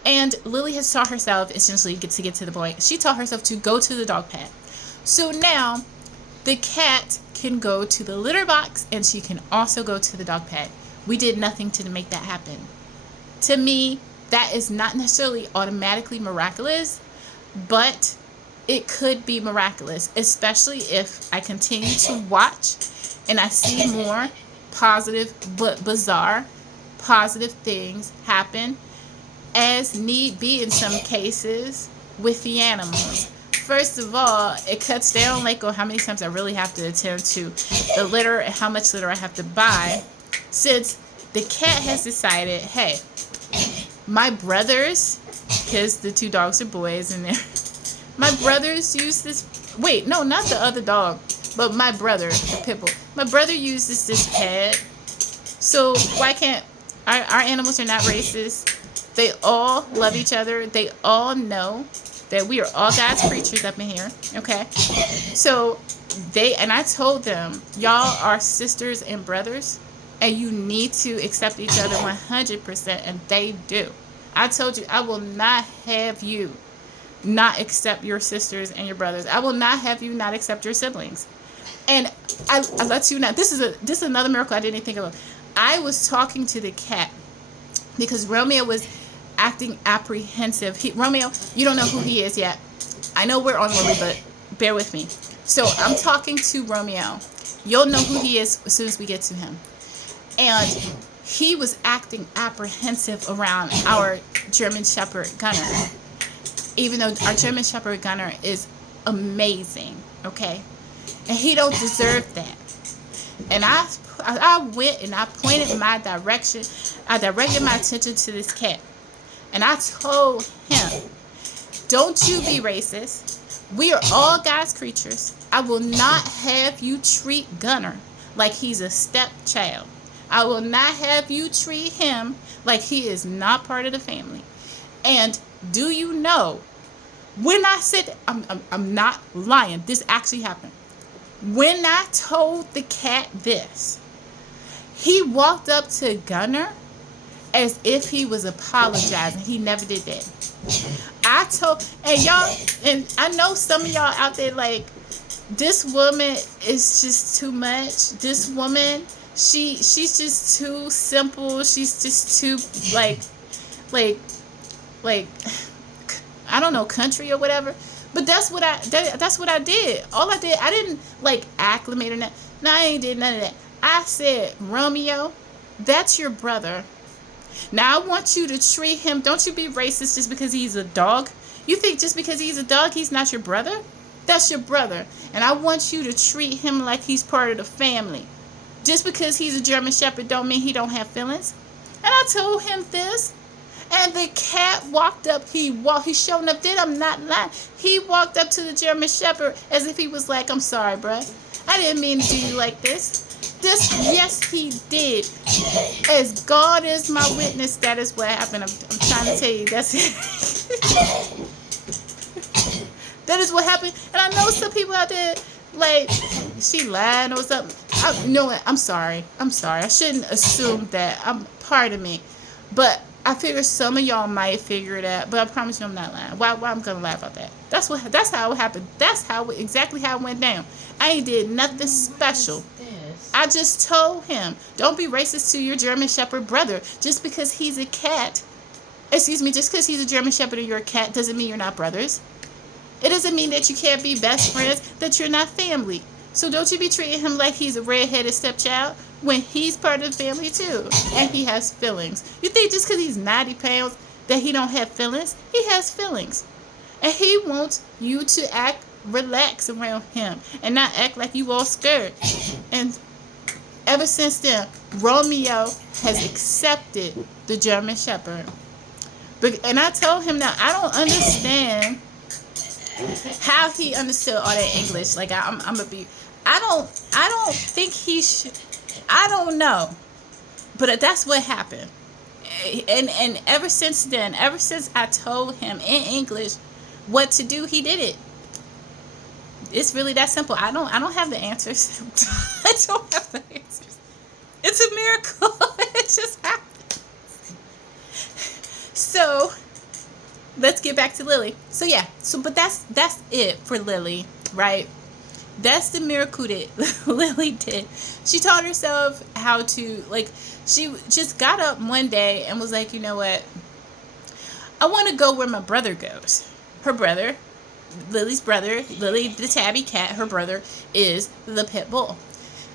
And Lilly has taught herself, essentially, to get to the point, she taught herself to go to the dog pad. So now the cat can go to the litter box and she can also go to the dog pad. We did nothing to make that happen. To me, that is not necessarily automatically miraculous, but it could be miraculous, especially if I continue to watch and I see more positive but bizarre positive things happen as need be in some cases with the animals. First of all, it cuts down like on how many times I really have to attend to the litter and how much litter I have to buy, since the cat has decided, hey, my brothers, because the two dogs are boys in there, my brothers use this, wait, no, not the other dog, but my brother, the pitbull. My brother uses this pad, so why can't, our animals are not racist. They all love each other. They all know that we are all God's creatures up in here, okay? So I told them, y'all are sisters and brothers, and you need to accept each other 100%, and they do. I told you, I will not have you not accept your sisters and your brothers. I will not have you not accept your siblings. And I let you know, this is another miracle I didn't think of. I was talking to the cat because Romeo was acting apprehensive. Romeo, you don't know who he is yet. I know we're on Lilly, but bear with me. So I'm talking to Romeo. You'll know who he is as soon as we get to him. And he was acting apprehensive around our German Shepherd Gunner, even though our German Shepherd Gunner is amazing, okay? And he don't deserve that. And I went and I pointed my direction. I directed my attention to this cat. And I told him, don't you be racist. We are all God's creatures. I will not have you treat Gunner like he's a stepchild. I will not have you treat him like he is not part of the family. And do you know, when I said, I'm not lying, this actually happened. When I told the cat this, he walked up to Gunner as if he was apologizing. He never did that. And I know some of y'all out there like, this woman is just too much. This woman, she's just too simple. She's just too like I don't know, country or whatever. But that's what I did. All I did, I didn't like acclimate or nothing. No, I ain't did none of that. I said, Romeo, that's your brother. Now I want you to treat him. Don't you be racist just because he's a dog. You think just because he's a dog, he's not your brother? That's your brother. And I want you to treat him like he's part of the family. Just because he's a German Shepherd don't mean he don't have feelings. And I told him this. And the cat walked up. He showed up. I'm not lying. He walked up to the German Shepherd as if he was like, I'm sorry, bruh. I didn't mean to do you like this. Yes, he did. As God is my witness, that is what happened. I'm trying to tell you, that's it. That is what happened. And I know some people out there, like, she lied or something. You know what? I'm sorry. I shouldn't assume that. Pardon me. But I figure some of y'all might figure it out. But I promise you I'm not lying. Why I'm going to lie about that? That's how it happened. That's exactly how it went down. I ain't did nothing special. I just told him, don't be racist to your German Shepherd brother. Just because he's a cat, just because he's a German Shepherd and you're a cat doesn't mean you're not brothers. It doesn't mean that you can't be best friends, that you're not family. So don't you be treating him like he's a redheaded stepchild. when he's part of the family too, and he has feelings. You think just because he's 90 pounds that he don't have feelings? He has feelings. And he wants you to act relaxed around him and not act like you all scared. And ever since then, Romeo has accepted the German Shepherd. And I told him that I don't understand how he understood all that English. Like I'm gonna be. I don't think he should. I don't know, but that's what happened. And ever since then, ever since I told him in English what to do, he did it. It's really that simple. I don't have the answers. I don't have the answers. It's a miracle. It just happened. So let's get back to Lilly. So yeah. But that's it for Lilly, right? That's the miracle that Lilly did. She taught herself how to, like, she just got up one day and was like, you know what? I want to go where my brother goes. Her brother, Lily's brother, Lilly the tabby cat, her brother is the pitbull.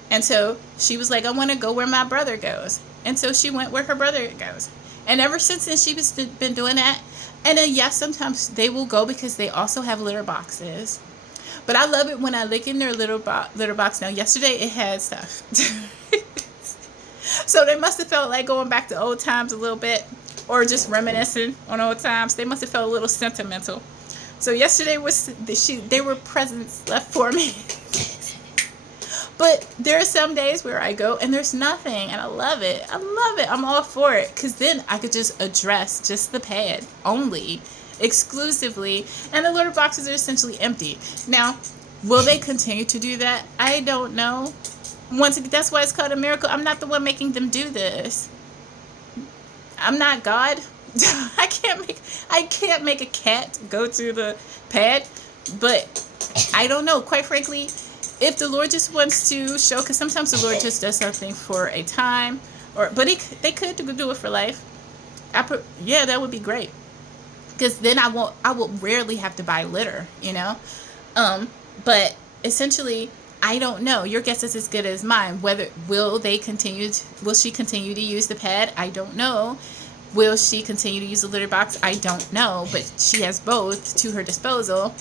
And so she was like, I want to go where my brother goes. And so she went where her brother goes. And ever since then, she's been doing that. And then, yes, sometimes they will go because they also have litter boxes. But I love it when I look in their litter box. Now, yesterday it had stuff. So they must have felt like going back to old times a little bit, or just reminiscing on old times. They must have felt a little sentimental. So yesterday they were presents left for me. But there are some days where I go and there's nothing, and I love it. I love it. I'm all for it, because then I could just address just the pad only, exclusively, and the litter boxes are essentially empty. Now, will they continue to do that? I don't know. That's why it's called a miracle. I'm not the one making them do this. I'm not God. I can't make a cat go to the pad. But I don't know. Quite frankly, if the Lord just wants to show, because sometimes the Lord just does something for a time, but they could do it for life. Yeah, that would be great. Because then I will rarely have to buy litter, you know. But essentially, I don't know. Your guess is as good as mine. Will she continue to use the pad? I don't know. Will she continue to use the litter box? I don't know. But she has both to her disposal.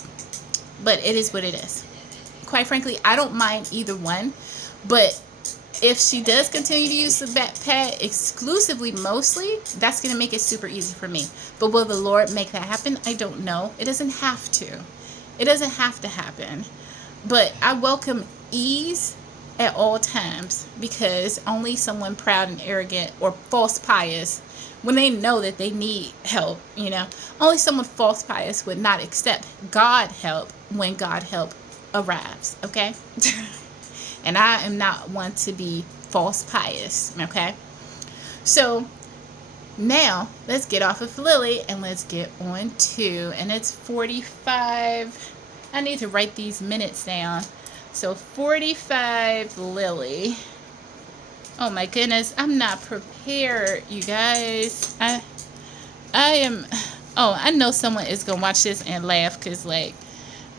But it is what it is. Quite frankly, I don't mind either one. But if she does continue to use the pad exclusively, mostly, that's going to make it super easy for me. But will the Lord make that happen? I don't know. It doesn't have to. It doesn't have to happen. But I welcome ease at all times, because only someone proud and arrogant or false pious, when they know that they need help, you know, only someone false pious would not accept God help when God help arrives, okay? And I am not one to be false pious, okay? So now let's get off of Lilly and let's get on to, and it's 45. I need to write these minutes down. So 45 Lilly. Oh my goodness, I'm not prepared, you guys. I am. Oh, I know someone is gonna watch this and laugh, because like,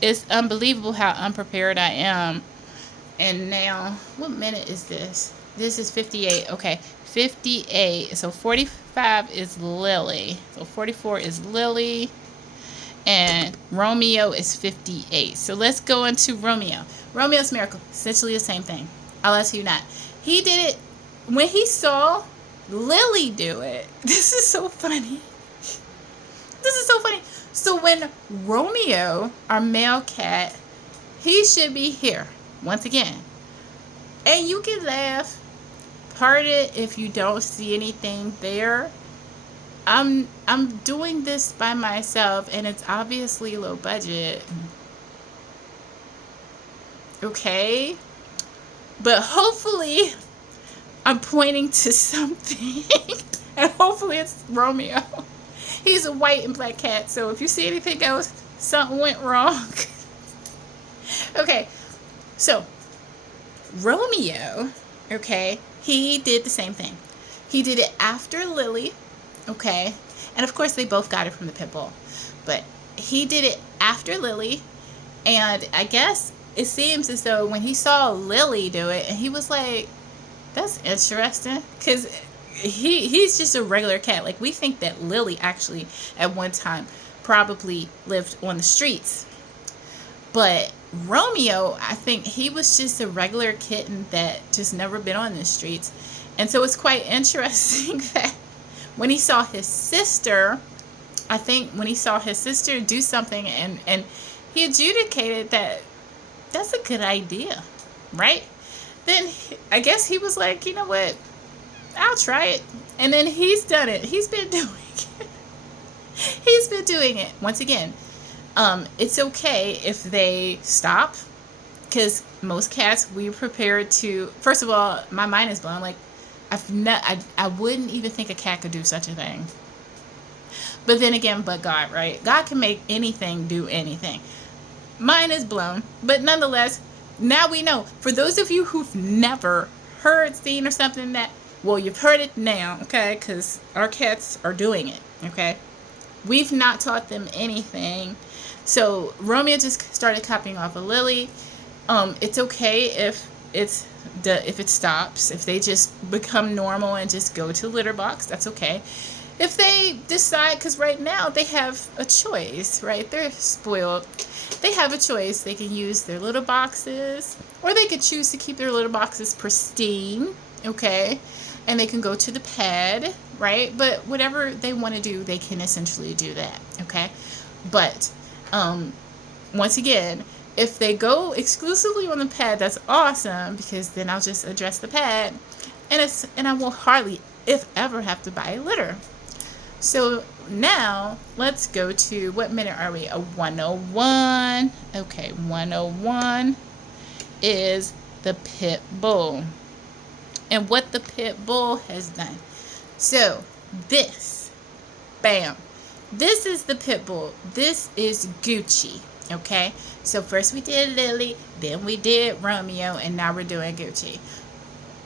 it's unbelievable how unprepared I am. And now, what minute is this? This is 58. Okay, 58. So 45 is Lilly. So 44 is Lilly. And Romeo is 58. So let's go into Romeo. Romeo's miracle, essentially the same thing. I'll let you not. He did it when he saw Lilly do it. This is so funny. This is so funny. So when Romeo, our male cat, he should be here once again. And you can laugh. Part it if you don't see anything there. I'm doing this by myself, and it's obviously low budget. Okay? But hopefully I'm pointing to something. And hopefully it's Romeo. He's a white and black cat, so if you see anything else, something went wrong. Okay. So Romeo, okay, he did the same thing. He did it after Lilly. Okay, and of course they both got it from the pitbull, but he did it after Lilly, and I guess it seems as though when he saw Lilly do it, and he was like, that's interesting, because he's just a regular cat. Like, we think that Lily actually at one time probably lived on the streets, but Romeo, I think he was just a regular kitten that just never been on the streets. And so it's quite interesting that when he saw his sister, I think when he saw his sister do something, and he adjudicated that that's a good idea, right? Then I guess he was like, you know what, I'll try it. And then he's done it. He's been doing it. He's been doing it. Once again, it's okay if they stop, because most cats, we're prepared to, first of all, my mind is blown. Like, I wouldn't even think a cat could do such a thing. But then again, but God, right? God can make anything do anything. Mine is blown. But nonetheless, now we know. For those of you who've never heard, seen, or something that, well, you've heard it now, okay? Because our cats are doing it, okay? We've not taught them anything. So Romeo just started copying off of Lily. It's okay if it stops, if they just become normal and just go to the litter box, that's okay. If they decide, because right now they have a choice, right? They're spoiled. They have a choice. They can use their litter boxes, or they could choose to keep their litter boxes pristine, okay? And they can go to the pad, right? But whatever they want to do, they can essentially do that, okay? But once again, if they go exclusively on the pad, that's awesome, because then I'll just address the pad, and I will hardly, if ever, have to buy a litter. So now let's go to, what minute are we? 101. Okay, 101 is the pit bull, and what the pit bull has done. So this, bam, this is the pit bull. This is Gucci. Okay, so first we did Lily, then we did Romeo, and now we're doing Gucci.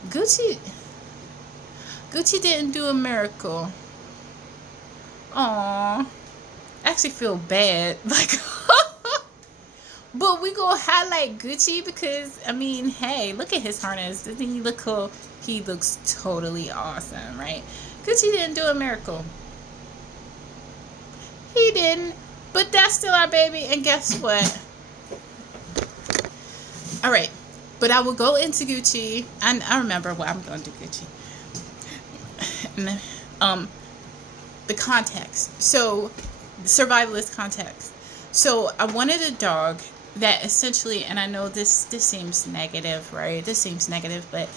Gucci didn't do a miracle. Aww, I actually feel bad, like, but we gonna highlight Gucci because, I mean, hey, look at his harness. Doesn't he look cool? He looks totally awesome, right? Gucci didn't do a miracle. He didn't, but that's still our baby, and guess what? All right, but I will go into Gucci, and I remember what I'm going to do Gucci. And the context. So, the survivalist context. So, I wanted a dog that essentially, and I know this seems negative, right? This seems negative, but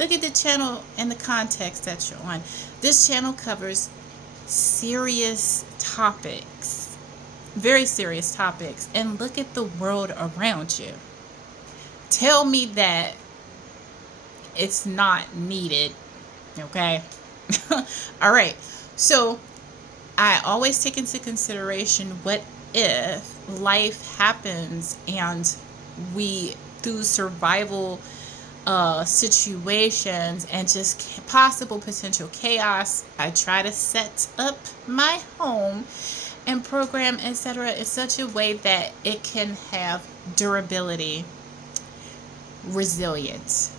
look at the channel and the context that you're on. This channel covers serious topics, very serious topics, and look at the world around you. Tell me that it's not needed, okay? All right, so I always take into consideration, what if life happens and we, through survival situations and just possible potential chaos, I try to set up my home and program, etc., in such a way that it can have durability, resilience.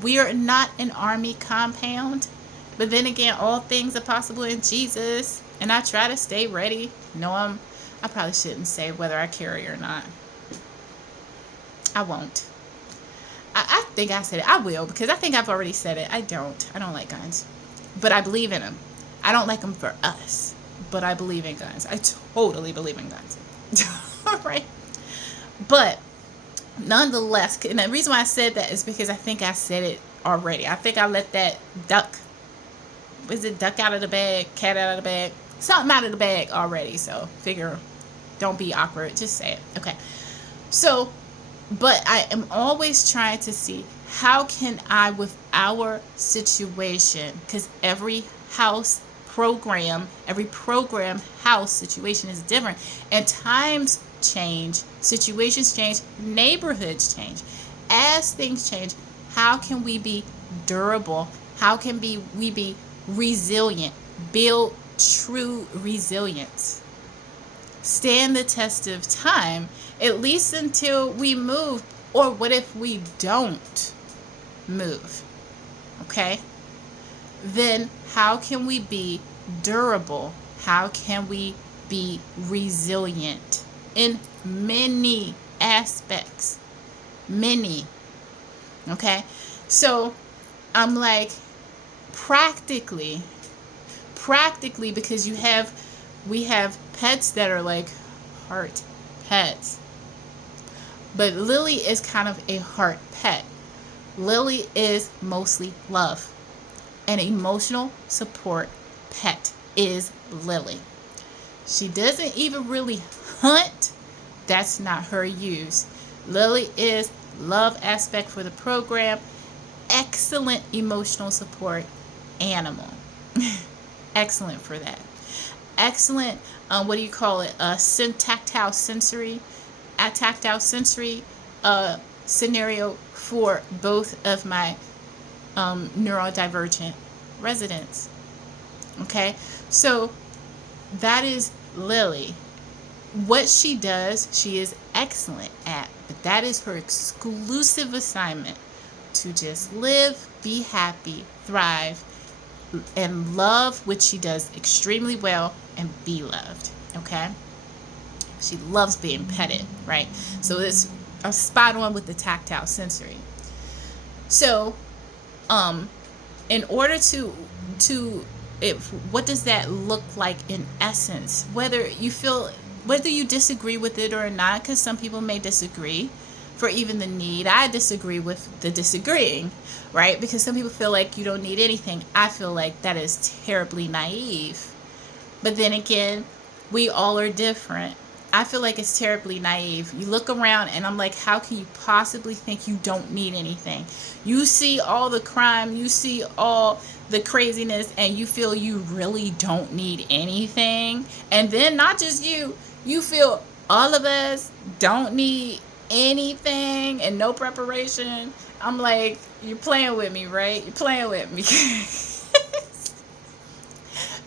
We are not an army compound, but then again, all things are possible in Jesus, and I try to stay ready. No, I probably shouldn't say whether I carry or not. I won't. I think I said it. I will, because I think I've already said it. I don't like guns, but I believe in them. I don't like them for us, but I believe in guns. I totally believe in guns. All right, but nonetheless, and the reason why I said that is because I think I said it already. I think I let that duck, is it duck out of the bag, cat out of the bag, something out of the bag already. So figure, don't be awkward, just say it. Okay, so, but I am always trying to see, how can I, with our situation, because every house program, every program house situation is different, and times change, situations change, neighborhoods change. As things change, how can we be durable? How can we be resilient? Build true resilience. Stand the test of time, at least until we move. Or what if we don't move? okay, then how can we be durable? How can we be resilient in many aspects? Many. Okay? So I'm like, practically, because we have pets that are like heart pets. But Lily is kind of a heart pet. Lily is mostly love. An emotional support pet is Lily. She doesn't even really hunt. That's not her use. Lily is love aspect for the program. Excellent emotional support animal. Excellent for that. Excellent, what do you call it? Tactile sensory scenario for both of my neurodivergent residents. Okay, so that is Lily. What she does, she is excellent at, but that is her exclusive assignment, to just live, be happy, thrive, and love, which she does extremely well, and be loved. Okay, she loves being petted, right? So it's a spot on with the tactile sensory. So in order to what does that look like in essence, whether you disagree with it or not, because some people may disagree for even the need. I disagree with the disagreeing, right? Because some people feel like you don't need anything. I feel like that is terribly naive. But then again, we all are different. I feel like it's terribly naive. You look around and I'm like, how can you possibly think you don't need anything? You see all the crime, you see all the craziness, and you feel you really don't need anything. And then not just you feel all of us don't need anything and no preparation. I'm like, you're playing with me, right? You're playing with me.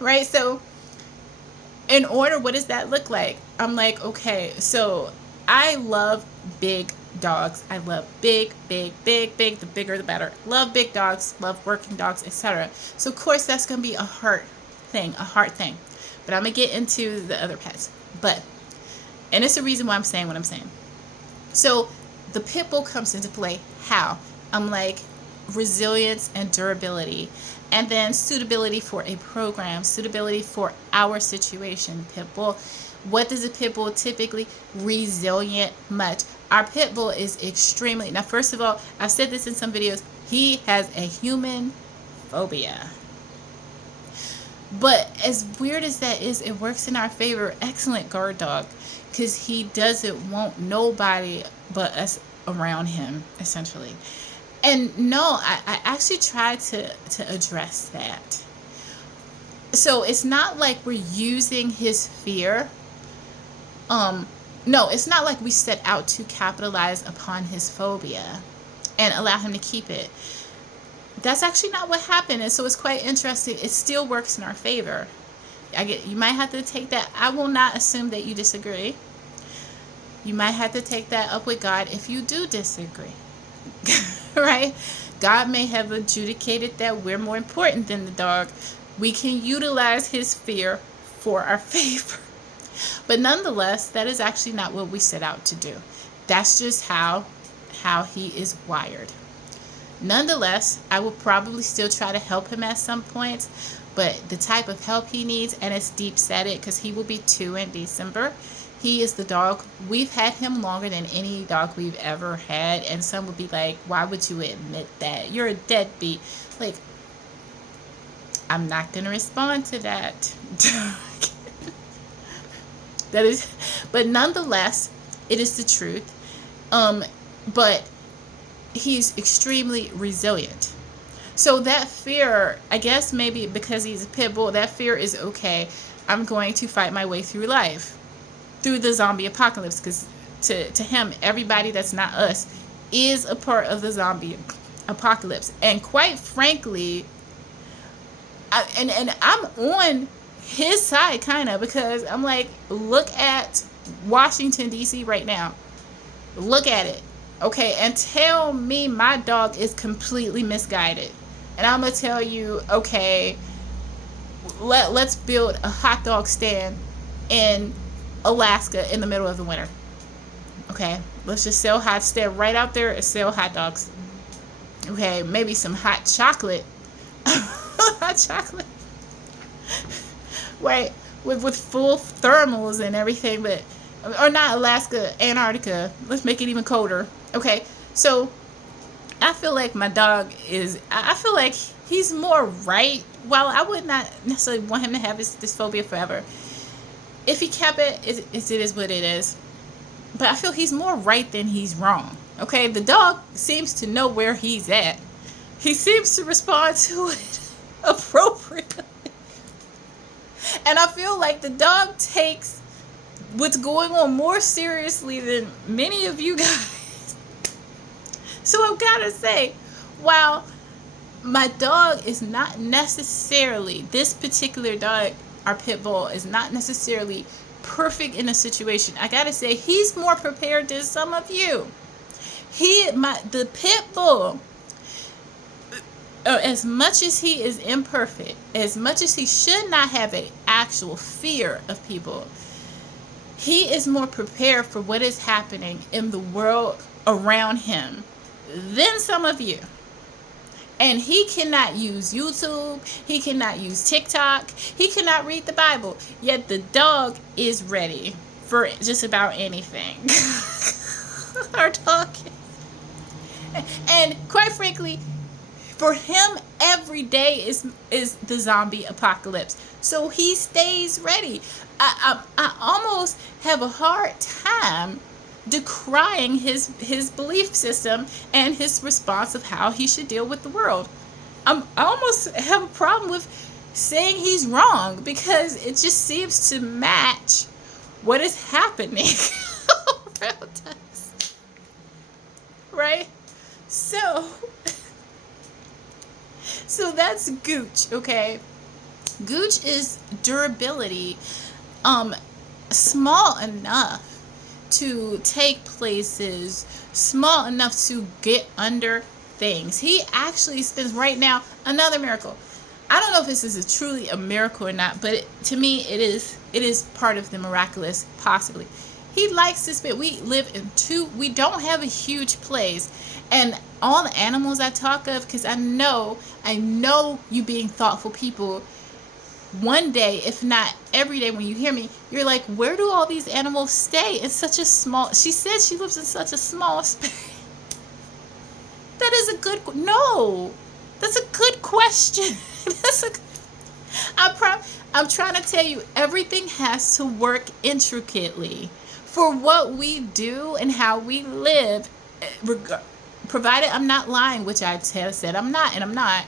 Right? So in order, what does that look like? I'm like, okay, so I love big dogs. I love big. The bigger the better. Love big dogs, love working dogs, etc. So of course that's going to be a heart thing. But I'm going to get into the other pets. And it's the reason why I'm saying what I'm saying. So the pit bull comes into play. How? I'm like, resilience and durability, and then suitability for a program, suitability for our situation. Pit bull, what does a pit bull typically? Resilient much. Our pit bull is extremely, now first of all, I've said this in some videos, he has a human phobia. But as weird as that is, it works in our favor. Excellent guard dog, because he doesn't want nobody but us around him, essentially. And no, I actually tried to address that. So it's not like we're using his fear. No, it's not like we set out to capitalize upon his phobia and allow him to keep it. That's actually not what happened. And so it's quite interesting. It still works in our favor. You might have to take that. I will not assume that you disagree. You might have to take that up with God if you do disagree. Right? God may have adjudicated that we're more important than the dog. We can utilize his fear for our favor. But nonetheless, that is actually not what we set out to do. That's just how he is wired. Nonetheless, I will probably still try to help him at some points, but the type of help he needs, and it's deep-setted because he will be 2 in December. He is the dog. We've had him longer than any dog we've ever had, and some would be like, why would you admit that? You're a deadbeat. Like, I'm not going to respond to that. That is, but nonetheless, it is the truth. But he's extremely resilient. So that fear, I guess maybe because he's a pit bull, that fear is okay. I'm going to fight my way through life, through the zombie apocalypse, because to him, everybody that's not us is a part of the zombie apocalypse. And quite frankly, and I'm on his side kind of, because I'm like, look at Washington D.C. right now. Look at it. Okay, and tell me my dog is completely misguided. and I'm gonna tell you, okay, let's build a hot dog stand in Alaska in the middle of the winter. Okay, let's just stand right out there and sell hot dogs. Okay, maybe some hot chocolate. Hot chocolate. Right, with full thermals and everything, but, or not Alaska, Antarctica. Let's make it even colder. Okay, so I feel like my dog I feel like he's more right. While I would not necessarily want him to have this phobia forever, if he kept it, it is what it is. But I feel he's more right than he's wrong. Okay, the dog seems to know where he's at. He seems to respond to it appropriately. And I feel like the dog takes what's going on more seriously than many of you guys. So I've got to say, while my dog is not necessarily, this particular dog, our pit bull, is not necessarily perfect in a situation, I got to say, he's more prepared than some of you. The pit bull, as much as he is imperfect, as much as he should not have an actual fear of people, he is more prepared for what is happening in the world around him than some of you. And he cannot use YouTube, he cannot use TikTok, he cannot read the Bible, yet the dog is ready for just about anything. Our dog. And quite frankly, for him, every day is the zombie apocalypse. So he stays ready. I almost have a hard time decrying his belief system and his response of how he should deal with the world. I almost have a problem with saying he's wrong, because it just seems to match what is happening around us. Right? So that's Gooch, okay? Gooch is durability, small enough to take places, small enough to get under things. He actually spends, right now, another miracle. I don't know if this is truly a miracle or not, but to me it is part of the miraculous, possibly. He likes to spend, we don't have a huge place, and all the animals I talk of, because I know you being thoughtful people, one day, if not every day, when you hear me, you're like, where do all these animals stay in such a small, she said she lives in such a small space. That is a good, no, that's a good question. I'm trying to tell you, everything has to work intricately for what we do and how we live, provided I'm not lying, which I said I'm not, and I'm not.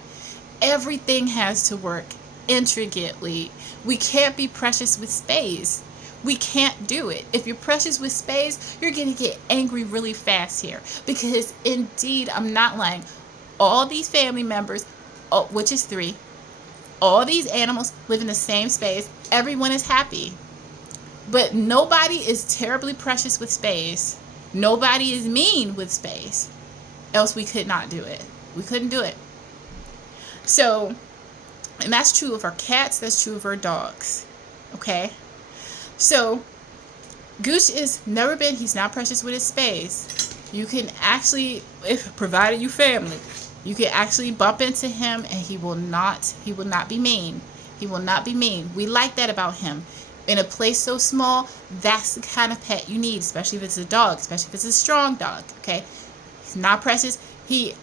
Everything has to work intricately. We can't be precious with space. We can't do it. If you're precious with space, you're going to get angry really fast here, because indeed, I'm not lying, all these family members, which is 3, all these animals live in the same space. Everyone is happy, but nobody is terribly precious with space. Nobody is mean with space, else we could not do it. We couldn't do it. So, and that's true of our cats, that's true of our dogs. Okay? So, Gooch is never been, he's not precious with his space. You can actually, if provided you family, you can actually bump into him and he will not be mean. He will not be mean. We like that about him. In a place so small, that's the kind of pet you need, especially if it's a dog, especially if it's a strong dog. Okay? He's not precious. He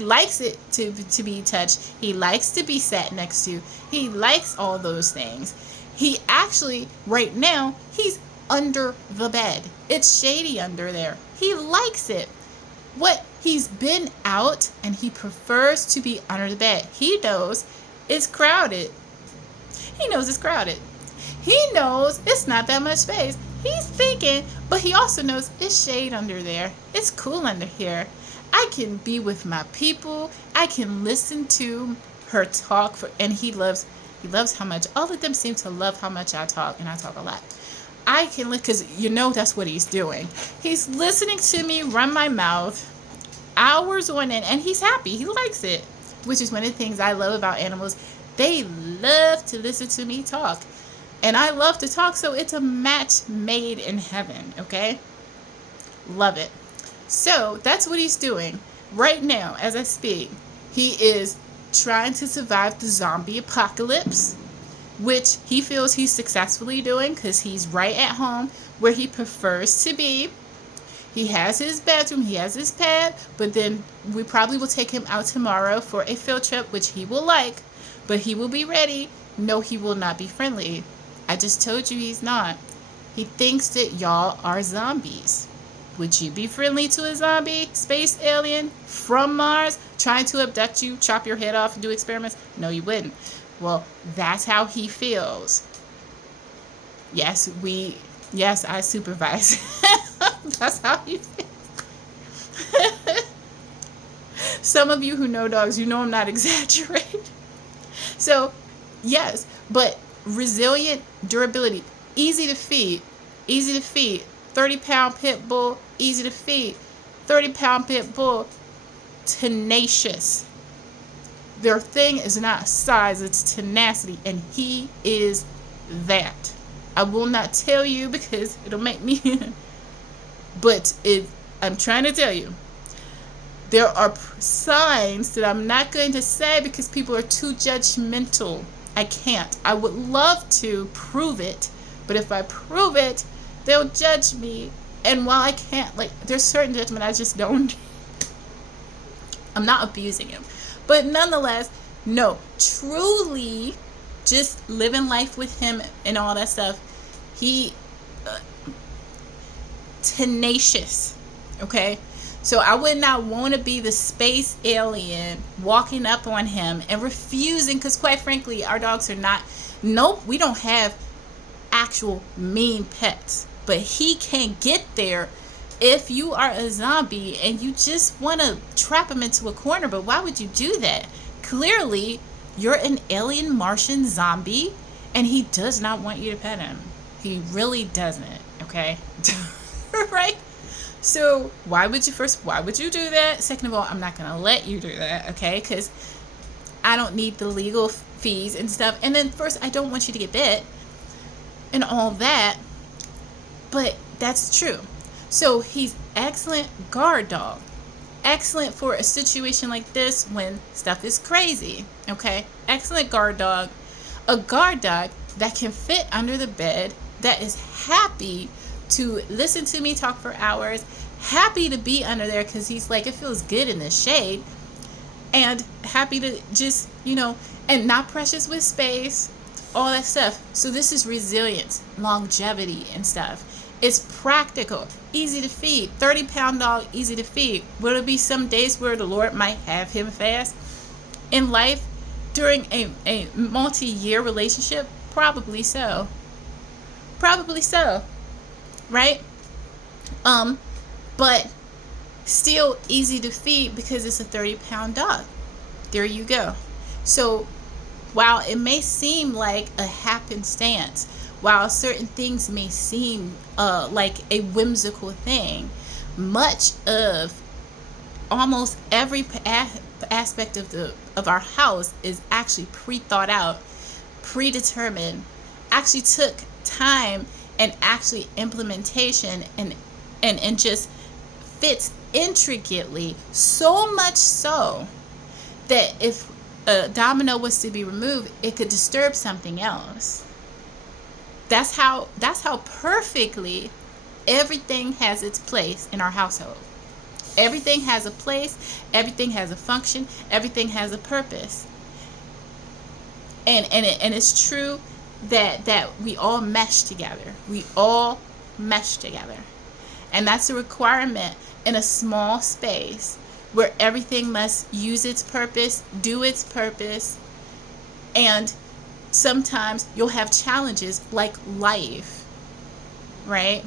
likes it to be touched. He likes to be sat next to. He likes all those things. He actually, right now, he's under the bed. It's shady under there. He likes it. He's been out and he prefers to be under the bed. He knows it's crowded. He knows it's crowded. He knows it's not that much space. He's thinking, but he also knows it's shade under there. It's cool under here. I can be with my people. I can listen to her talk, and he loves how much, all of them seem to love how much I talk, and I talk a lot. I can, because that's what he's doing. He's listening to me run my mouth hours on end, and he's happy. He likes it. which is one of the things I love about animals. They love to listen to me talk. And I love to talk, so it's a match made in heaven, okay? Love it. So that's what he's doing right now as I speak. He is trying to survive the zombie apocalypse, which he feels he's successfully doing because he's right at home where he prefers to be. He has his bedroom, he has his pad, but then we probably will take him out tomorrow for a field trip, which he will like, but he will be ready. No, he will not be friendly. I just told you he's not. He thinks that y'all are zombies. Would you be friendly to a zombie, space alien from Mars, trying to abduct you, chop your head off, and do experiments? No, you wouldn't. Well, that's how he feels. Yes, I supervise. That's how he feels. Some of you who know dogs, you know I'm not exaggerating. So, yes, but resilient, durability, easy to feed. 30-pound pit bull, easy to feed. 30-pound pit bull, tenacious. Their thing is not size, it's tenacity, and he is that. I will not tell you because it'll make me but I'm trying to tell you. There are signs that I'm not going to say because people are too judgmental. I can't. I would love to prove it, but if I prove it, they'll judge me. And while I can't, there's certain judgment I just don't. I'm not abusing him. But nonetheless, no, truly just living life with him and all that stuff. He tenacious, okay? So I would not want to be the space alien walking up on him and refusing, because quite frankly, our dogs are not, nope, we don't have actual mean pets. But he can get there if you are a zombie and you just want to trap him into a corner. But why would you do that? Clearly, you're an alien Martian zombie and he does not want you to pet him. He really doesn't, okay? Right? So why would you do that? Second of all, I'm not going to let you do that, okay? Because I don't need the legal fees and stuff. And then first, I don't want you to get bit and all that. But that's true. So he's excellent guard dog. Excellent for a situation like this when stuff is crazy, okay? Excellent guard dog. A guard dog that can fit under the bed, that is happy to listen to me talk for hours, happy to be under there because he's like, it feels good in the shade, and happy to just, and not precious with space, all that stuff. So this is resilience, longevity and stuff. It's practical, easy to feed. 30-pound dog, easy to feed. Will there be some days where the Lord might have him fast in life during a multi-year relationship? Probably so. Right? But still easy to feed because it's a 30-pound dog. There you go. So while it may seem like a happenstance, while certain things may seem like a whimsical thing, much of almost every aspect of our house is actually pre-thought out, predetermined, actually took time and actually implementation and just fits intricately, so much so that if a domino was to be removed, it could disturb something else. That's how perfectly everything has its place in our household. Everything has a place, everything has a function, everything has a purpose. And it's true that we all mesh together. We all mesh together. And that's a requirement in a small space where everything must use its purpose, do its purpose, and sometimes you'll have challenges like life, right?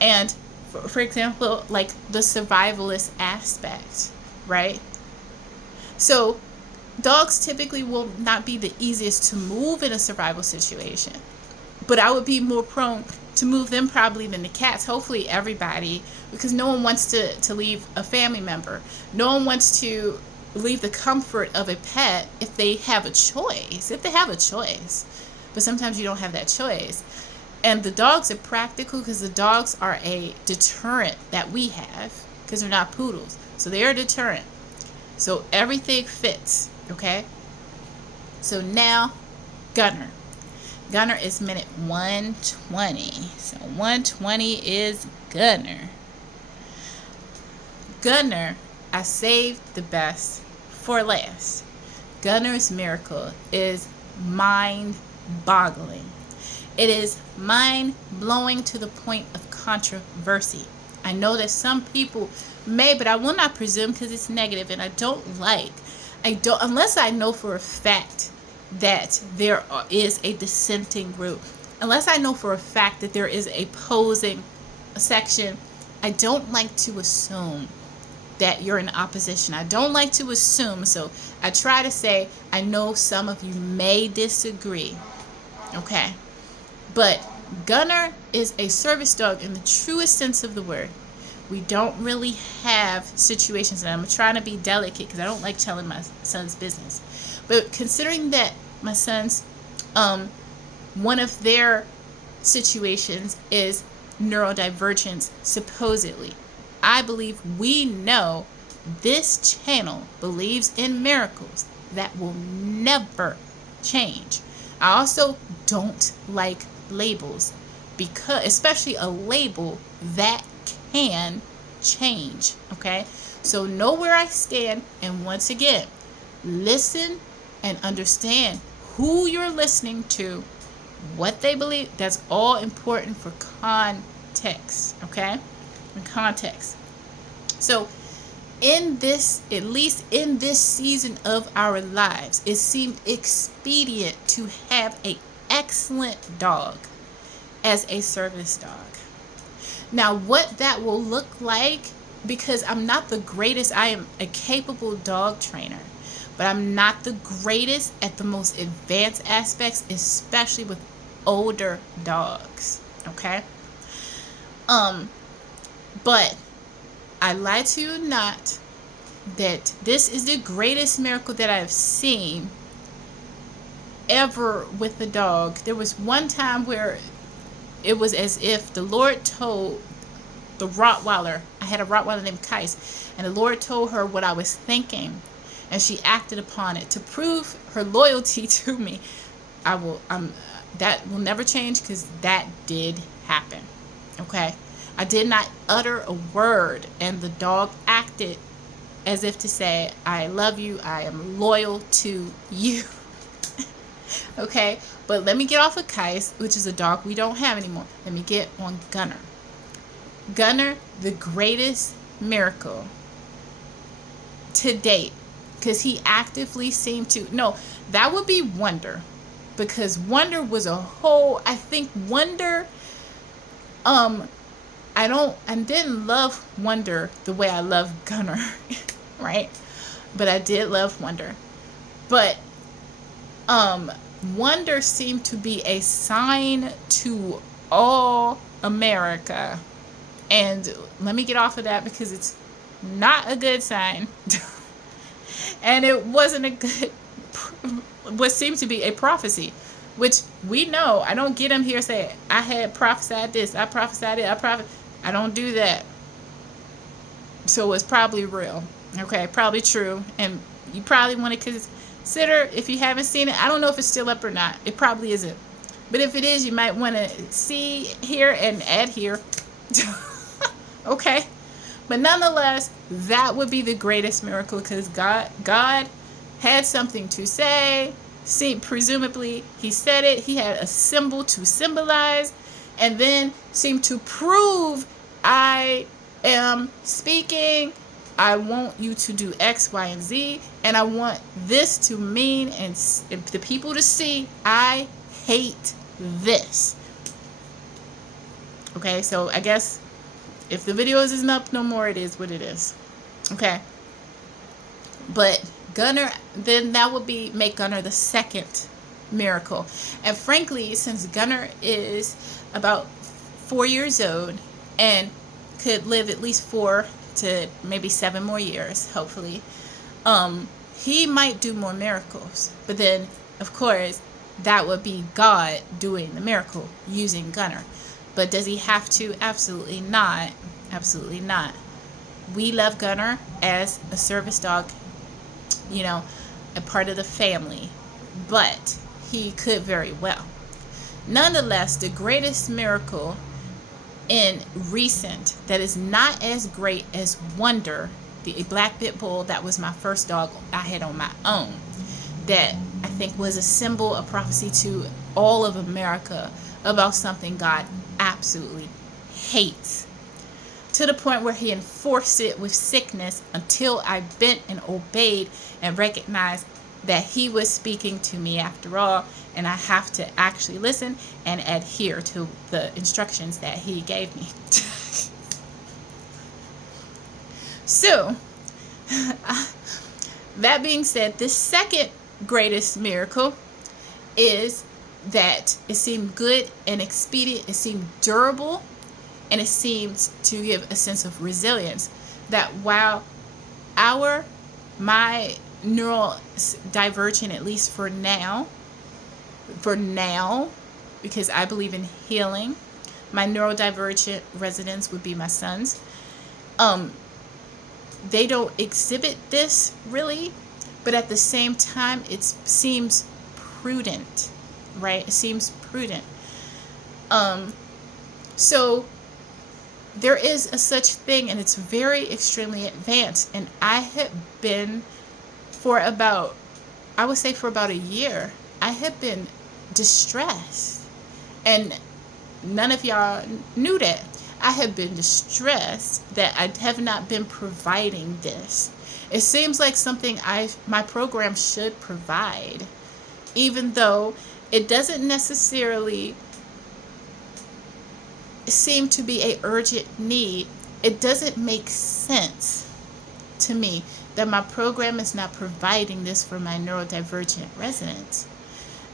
And for example, like the survivalist aspect, right? So dogs typically will not be the easiest to move in a survival situation, but I would be more prone to move them probably than the cats. Hopefully everybody, because no one wants to leave a family member. No one wants to leave the comfort of a pet if they have a choice. But sometimes you don't have that choice. And the dogs are practical because the dogs are a deterrent that we have because they're not poodles. So they are a deterrent. So everything fits, okay? So now, Gunner. Gunner is minute 120. So 120 is Gunner. Gunner, I saved the best for last. Gunner's miracle is mind-boggling. It is mind-blowing to the point of controversy. I know that some people may, but I will not presume because it's negative, and I don't, unless I know for a fact that there is a dissenting group, unless I know for a fact that there is a opposing section, I don't like to assume that you're in opposition. I don't like to assume, so I try to say, I know some of you may disagree, okay? But Gunner is a service dog in the truest sense of the word. We don't really have situations, and I'm trying to be delicate because I don't like telling my son's business. But considering that my son's, one of their situations is neurodivergence, supposedly. I believe we know this channel believes in miracles that will never change. I also don't like labels, because especially a label that can change, okay? So know where I stand, and once again, listen and understand who you're listening to, what they believe. That's all important for context, okay? In context. So in this, at least in this season of our lives, it seemed expedient to have an excellent dog as a service dog. Now, what that will look like, because I'm not the greatest, I am a capable dog trainer, but I'm not the greatest at the most advanced aspects, especially with older dogs, okay? But I lie to you not that this is the greatest miracle that I've seen ever with the dog. There was one time where it was as if the Lord told the Rottweiler, I had a Rottweiler named Kais, and the Lord told her what I was thinking, and she acted upon it to prove her loyalty to me. That will never change, because that did happen, okay? I did not utter a word, and the dog acted as if to say, I love you, I am loyal to you. Okay, but let me get off of Kais, which is a dog we don't have anymore. Let me get on Gunner. Gunner, the greatest miracle to date, because he actively seemed to, no, that would be Wonder, because Wonder was a whole, I think Wonder, I didn't love Wonder the way I love Gunner, right? But I did love Wonder. But Wonder seemed to be a sign to all America. And let me get off of that, because it's not a good sign. And it wasn't a good, what seemed to be a prophecy, which we know. I don't get him here saying, I had prophesied this, I prophesied it, I don't do that. So it's probably real. Okay, probably true. And you probably want to consider, if you haven't seen it, I don't know if it's still up or not. It probably isn't. But if it is, you might want to see here and add here. Okay? But nonetheless, that would be the greatest miracle, because God had something to say. Presumably, he said it. He had a symbol to symbolize, and then seemed to prove, I am speaking. I want you to do X, Y, and Z, and I want this to mean, and the people to see, I hate this. Okay, so I guess if the video isn't up no more, it is what it is. Okay. But Gunner, then that would make Gunner the second miracle. And frankly, since Gunner is about 4 years old and could live at least 4 to maybe 7 more years, hopefully, He might do more miracles, but then, of course, that would be God doing the miracle using Gunner. But does he have to? Absolutely not. Absolutely not. We love Gunner as a service dog, you know, a part of the family, but he could very well. Nonetheless, the greatest miracle in recent that is not as great as Wonder, the black pit bull that was my first dog I had on my own, that I think was a symbol, a prophecy to all of America about something God absolutely hates, to the point where he enforced it with sickness until I bent and obeyed and recognized that he was speaking to me after all, and I have to actually listen and adhere to the instructions that he gave me. So, that being said, the second greatest miracle is that it seemed good and expedient, it seemed durable, and it seems to give a sense of resilience. That while my neural divergent, at least for now, because I believe in healing, my neurodivergent residents would be my sons. They don't exhibit this really, but at the same time, it seems prudent, right? It seems prudent. So there is a such thing, and it's very extremely advanced. And I had been for about a year, I had been distressed. And none of y'all knew that. I have been distressed that I have not been providing this. It seems like something my program should provide, even though it doesn't necessarily seem to be an urgent need. It doesn't make sense to me that my program is not providing this for my neurodivergent residents.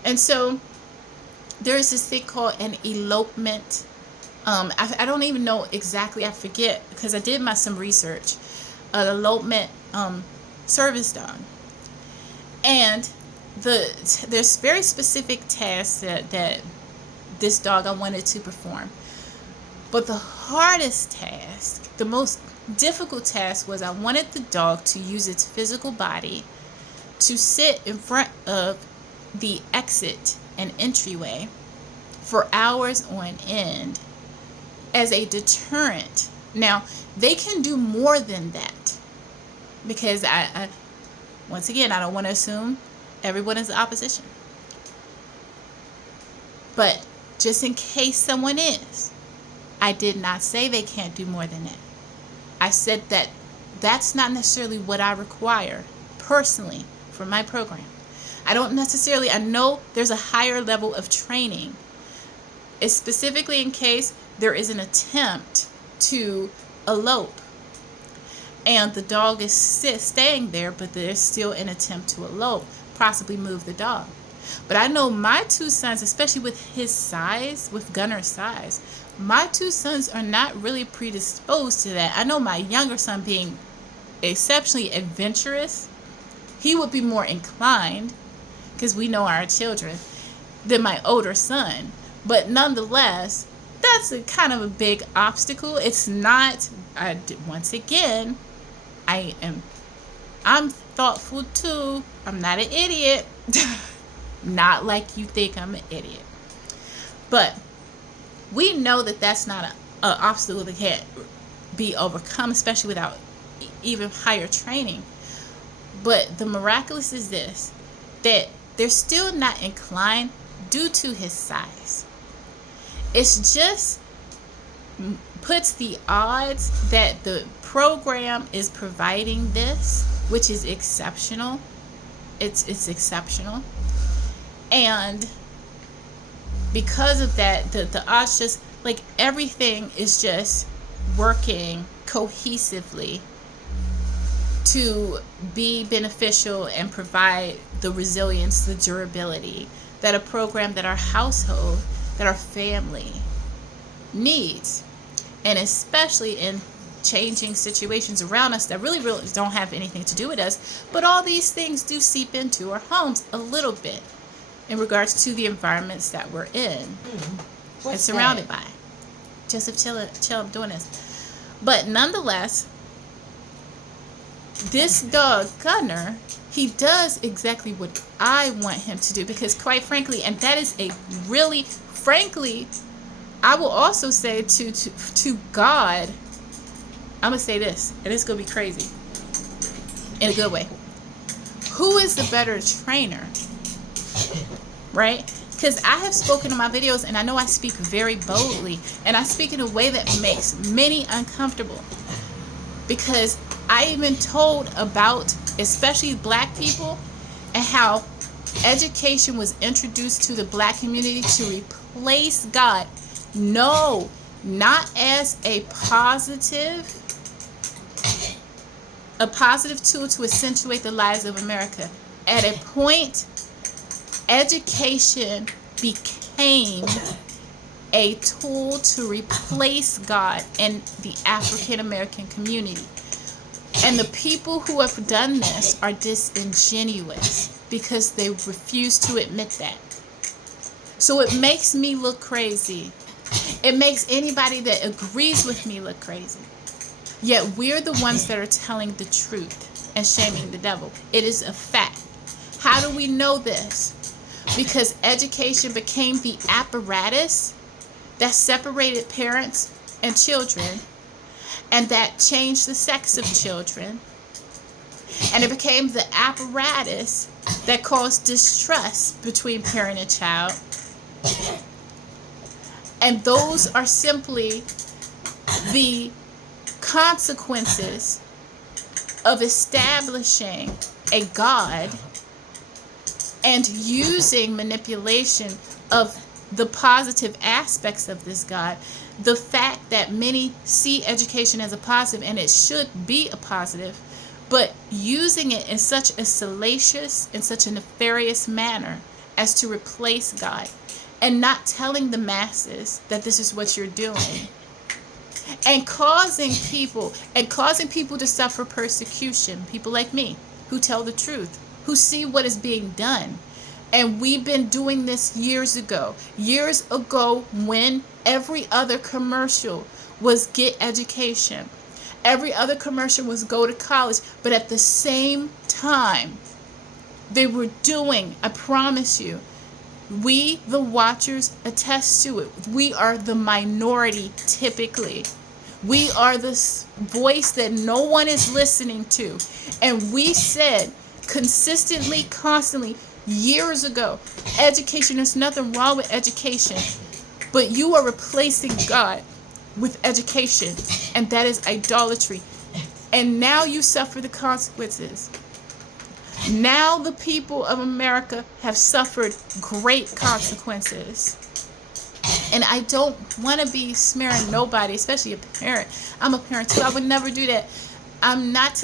And so there is this thing called an elopement. I don't even know exactly, I forget, because I did some research. An elopement service dog. And there's very specific tasks that this dog I wanted to perform. But the hardest task, the most difficult task, was I wanted the dog to use its physical body to sit in front of the exit and entryway for hours on end as a deterrent. Now, they can do more than that, because I once again, I don't want to assume everyone is the opposition. But just in case someone is, I did not say they can't do more than that. I said that that's not necessarily what I require personally for my program. I know there's a higher level of training. It's specifically in case there is an attempt to elope and the dog is staying there, but there's still an attempt to elope, possibly move the dog. But I know my two sons, especially with his size, with Gunner's size, my two sons are not really predisposed to that. I know my younger son, being exceptionally adventurous, he would be more inclined, because we know our children, than my older son. But nonetheless, that's a kind of a big obstacle. It's not, once again, I'm thoughtful too. I'm not an idiot. Not like you think I'm an idiot. But we know that that's not an obstacle that can't be overcome, especially without even higher training. But the miraculous is this, that they're still not inclined due to his size. It's just puts the odds that the program is providing this, which is exceptional. It's exceptional. And because of that, the odds, just like everything is just working cohesively to be beneficial and provide the resilience, the durability that a program, that our household, that our family needs. And especially in changing situations around us that really don't have anything to do with us. But all these things do seep into our homes a little bit in regards to the environments that we're in and surrounded by. Joseph, chill, I'm doing this. But nonetheless, this dog, Gunner, he does exactly what I want him to do, because quite frankly, and that is a really, frankly, I will also say to God, I'm going to say this, and it's going to be crazy in a good way. Who is the better trainer? Right? Because I have spoken in my videos, and I know I speak very boldly, and I speak in a way that makes many uncomfortable. Because I even told about, especially black people, and how education was introduced to the black community to replace God. No, not as a positive tool to accentuate the lives of America. At a point, education became a tool to replace God in the African American community. And the people who have done this are disingenuous because they refuse to admit that. So it makes me look crazy. It makes anybody that agrees with me look crazy. Yet we're the ones that are telling the truth and shaming the devil. It is a fact. How do we know this? Because education became the apparatus that separated parents and children, and that changed the sex of children. And it became the apparatus that caused distrust between parent and child. And those are simply the consequences of establishing a God and using manipulation of the positive aspects of this God. The fact that many see education as a positive, and it should be a positive, but using it in such a salacious and such a nefarious manner as to replace God, and not telling the masses that this is what you're doing, and causing people to suffer persecution. People like me who tell the truth, who see what is being done. And we've been doing this years ago when every other commercial was get education. Every other commercial was go to college. But at the same time, they were doing, I promise you, we, the watchers, attest to it. We are the minority typically. We are the voice that no one is listening to. And we said consistently, constantly, years ago, education, there's nothing wrong with education, but you are replacing God with education, and that is idolatry. And now you suffer the consequences. Now the people of America have suffered great consequences. And I don't want to be smearing nobody, especially a parent. I'm a parent too. I would never do that. I'm not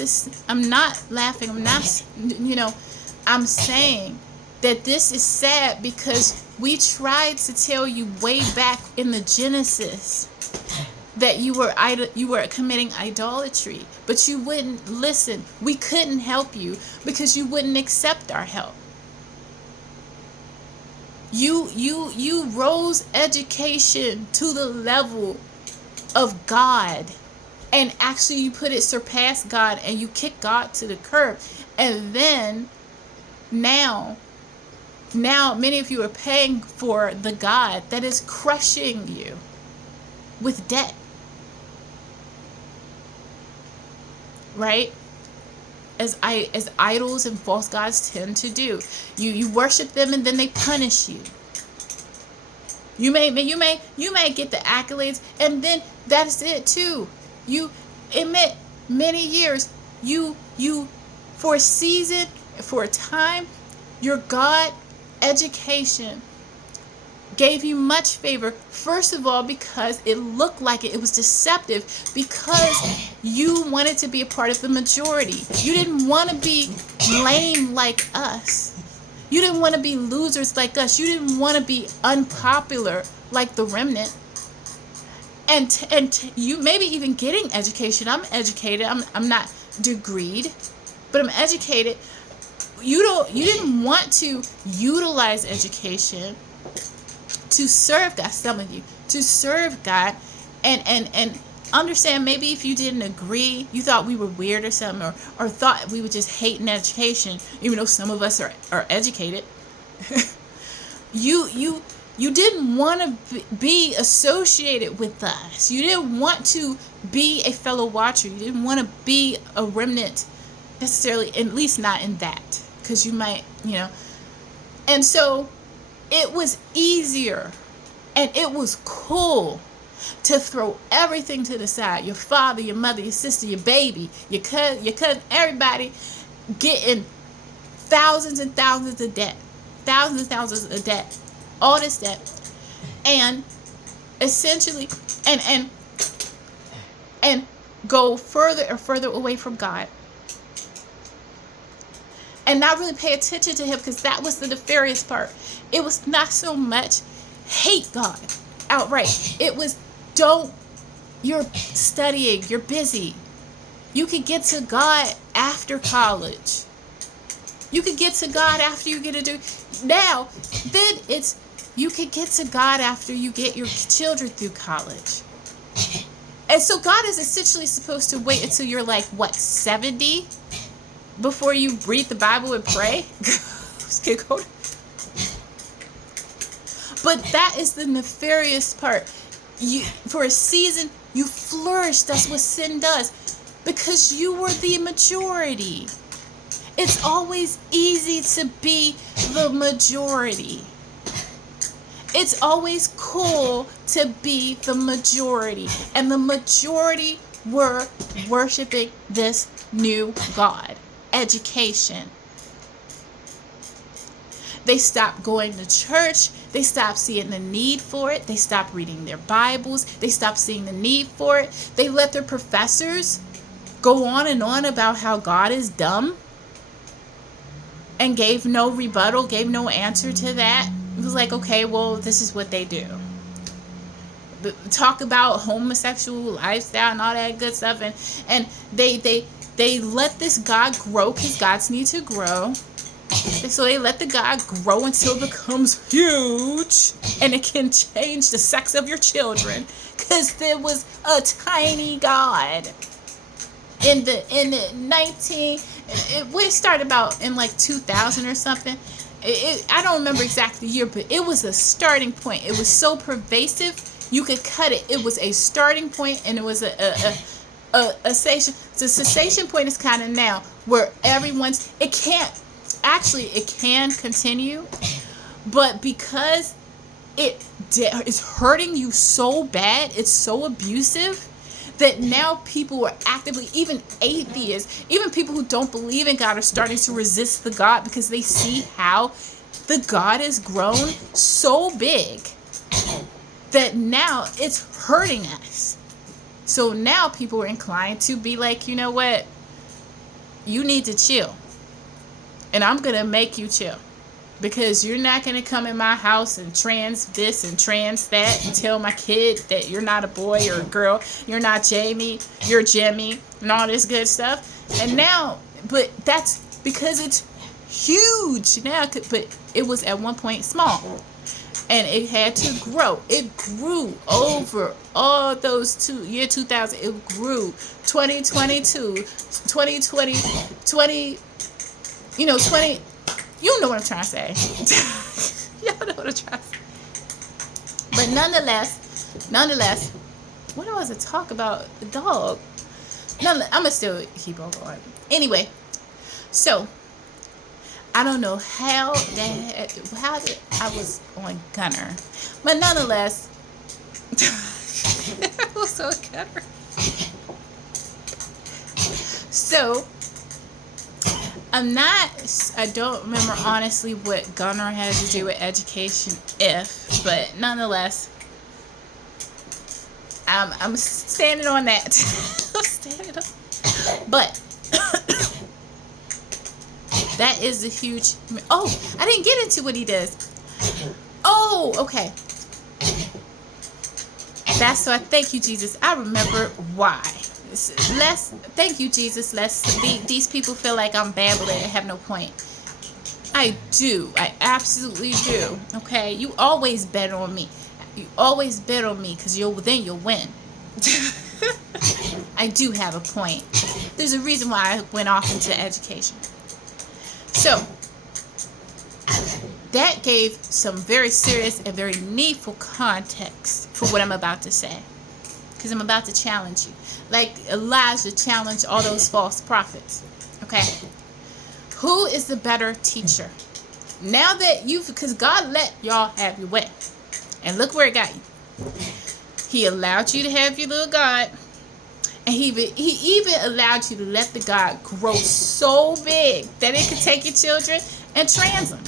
laughing. I'm saying that this is sad because we tried to tell you way back in the Genesis that you were committing idolatry, but you wouldn't listen. We couldn't help you because you wouldn't accept our help. You rose education to the level of God, and actually you put it surpassed God, and you kicked God to the curb. And then now many of you are paying for the God that is crushing you with debt. Right? As idols and false gods tend to do. You worship them and then they punish you. You may get the accolades, and then that's it too. You admit many years you for a season, for a time, your God education gave you much favor. First of all, because it looked like it was deceptive, because you wanted to be a part of the majority. You didn't want to be lame like us. You didn't want to be losers like us. You didn't want to be unpopular like the remnant. and you maybe even getting education. I'm educated. I'm not degreed, but I'm educated. You didn't want to utilize education to serve God. Some of you to serve God, and understand, maybe if you didn't agree, you thought we were weird or something, or thought we were just hating education, even though some of us are educated. You didn't want to be associated with us. You didn't want to be a fellow watcher. You didn't want to be a remnant necessarily, at least not in that, because you might, and so it was easier and it was cool to throw everything to the side. Your father, your mother, your sister, your baby, your cousin, everybody getting thousands and thousands of debt, all this debt, and essentially, and go further and further away from God, and not really pay attention to Him, because that was the nefarious part. It was not so much hate God outright. It was, you're studying, you're busy. You could get to God after college. You could get to God after you get a degree. Now, then it's, you could get to God after you get your children through college. And so God is essentially supposed to wait until you're like, 70? Before you read the Bible and pray? But that is the nefarious part. For a season, you flourished. That's what sin does. Because you were the majority. It's always easy to be the majority. It's always cool to be the majority. And the majority were worshiping this new God. Education. They stopped going to church. They stopped seeing the need for it. They stopped reading their Bibles. They stopped seeing the need for it. They let their professors go on and on about how God is dumb and gave no rebuttal, gave no answer to that. It was like, okay, well, this is what they do. Talk about homosexual lifestyle and all that good stuff. And they let this God grow, because gods need to grow. So they let the God grow until it becomes huge, and it can change the sex of your children, because there was a tiny God in the 19. We started about in like 2000 or something. I don't remember exactly the year, but it was a starting point. It was so pervasive you could cut it. It was a starting point, and it was a cessation. The cessation point is kind of now where it can continue, but because it is hurting you so bad, it's so abusive, that now people are actively, even atheists, even people who don't believe in God, are starting to resist the God, because they see how the God has grown so big that now it's hurting us. So now people are inclined to be like, you know what? You need to chill. And I'm going to make you chill. Because you're not going to come in my house and trans this and trans that and tell my kid that you're not a boy or a girl. You're not Jamie. You're Jimmy and all this good stuff. And now, but that's because it's huge now. But it was at one point small. And it had to grow. It grew over all those year 2000. It grew 2022, 2020, 20. 20, you know what I'm trying to say. Y'all know what I'm trying to say. But nonetheless, what do I was to talk about? The dog. I'm going to still keep on going. Anyway, so, I don't know how I was on Gunner. But nonetheless, I was on Gunner. So, I don't remember honestly what Gunner has to do with education, but nonetheless, I'm standing on that. I'm standing on. But that is a huge. Oh, I didn't get into what he does. Oh, okay. That's why, thank you, Jesus. I remember why. Thank you, Jesus. These people feel like I'm babbling and have no point. I do. I absolutely do. Okay? You always bet on me. You always bet on me because you'll win. I do have a point. There's a reason why I went off into education. So, that gave some very serious and very needful context for what I'm about to say. Because I'm about to challenge you. Like Elijah challenged all those false prophets. Okay? Who is the better teacher? Now that because God let y'all have your way. And look where it got you. He allowed you to have your little God. And he even allowed you to let the God grow so big that it could take your children and trans them.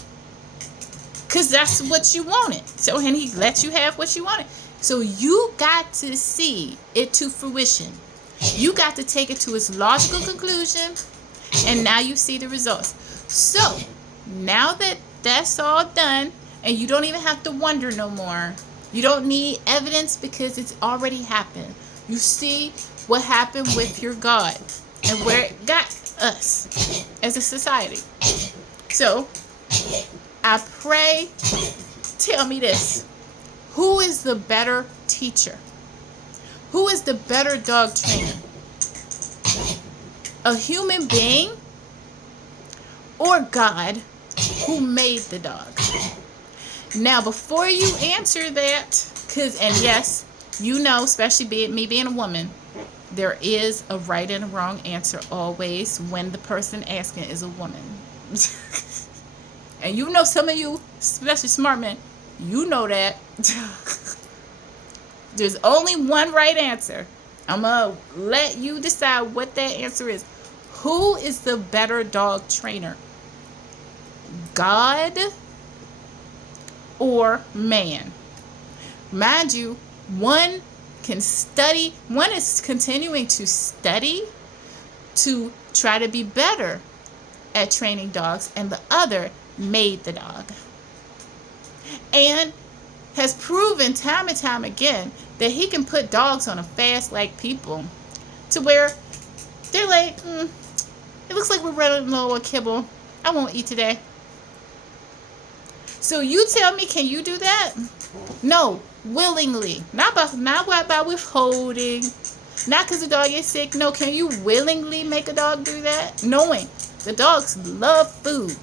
Because that's what you wanted. So, and he let you have what you wanted. So you got to see it to fruition. You got to take it to its logical conclusion. And now you see the results. So, now that that's all done, and you don't even have to wonder no more. You don't need evidence because it's already happened. You see what happened with your God and where it got us as a society. So, I pray, tell me this. Who is the better teacher? Who is the better dog trainer? A human being or God who made the dog? Now, before you answer that, and yes, you know, especially me being a woman, there is a right and a wrong answer always when the person asking is a woman. And you know, some of you, especially smart men, you know that. There's only one right answer. I'm going to let you decide what that answer is. Who is the better dog trainer? God or man? Mind you, one is continuing to study to try to be better at training dogs, and the other made the dog. And has proven time and time again that he can put dogs on a fast like people to where they're like, it looks like we're running low on kibble. I won't eat today. So you tell me, can you do that? No, willingly. Not by withholding. Not because the dog is sick. No, can you willingly make a dog do that? Knowing the dogs love food.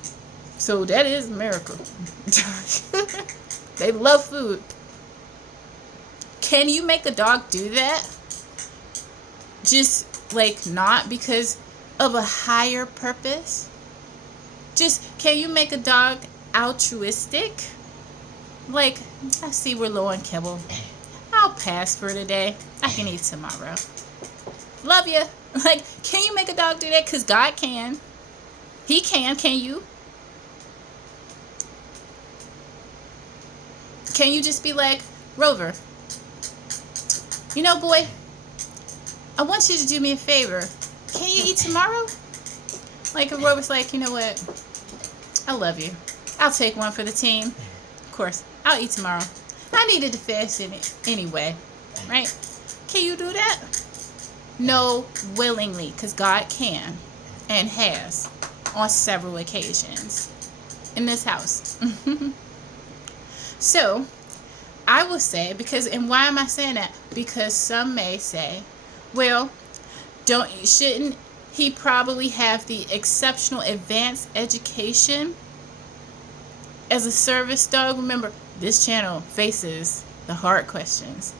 So that is a miracle. They love food. Can you make a dog do that? Just like not because of a higher purpose? Just, can you make a dog altruistic? Like, I see we're low on kibble. I'll pass for today. I can eat tomorrow. Love you. Like, can you make a dog do that? Because God can. He can. Can you? Can you just be like, Rover, you know, boy, I want you to do me a favor. Can you eat tomorrow? Like, if Rover's like, you know what? I love you. I'll take one for the team. Of course, I'll eat tomorrow. I needed to fast in it anyway, right? Can you do that? No, willingly, because God can and has on several occasions in this house. So, I will say, and why am I saying that? Because some may say, well, shouldn't he probably have the exceptional advanced education as a service dog? Remember, this channel faces the hard questions.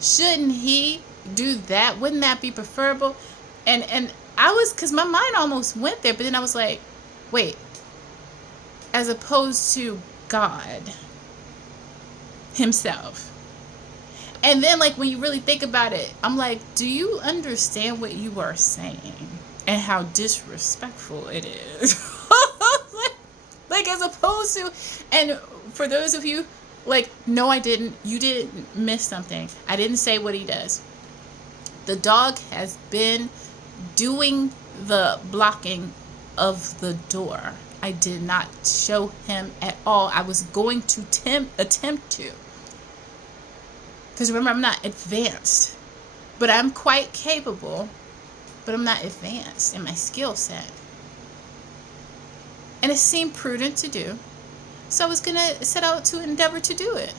Shouldn't he do that? Wouldn't that be preferable? And because my mind almost went there, but then I was like, wait, as opposed to God himself. And then, like, when you really think about it, I'm like, do you understand what you are saying and how disrespectful it is? Like, as opposed to, and for those of you, like, no, I didn't. You didn't miss something. I didn't say what he does. The dog has been doing the blocking of the door. I did not show him at all. I was going to attempt to. Because remember, I'm not advanced, but I'm quite capable, but I'm not advanced in my skill set. And it seemed prudent to do. So I was going to set out to endeavor to do it.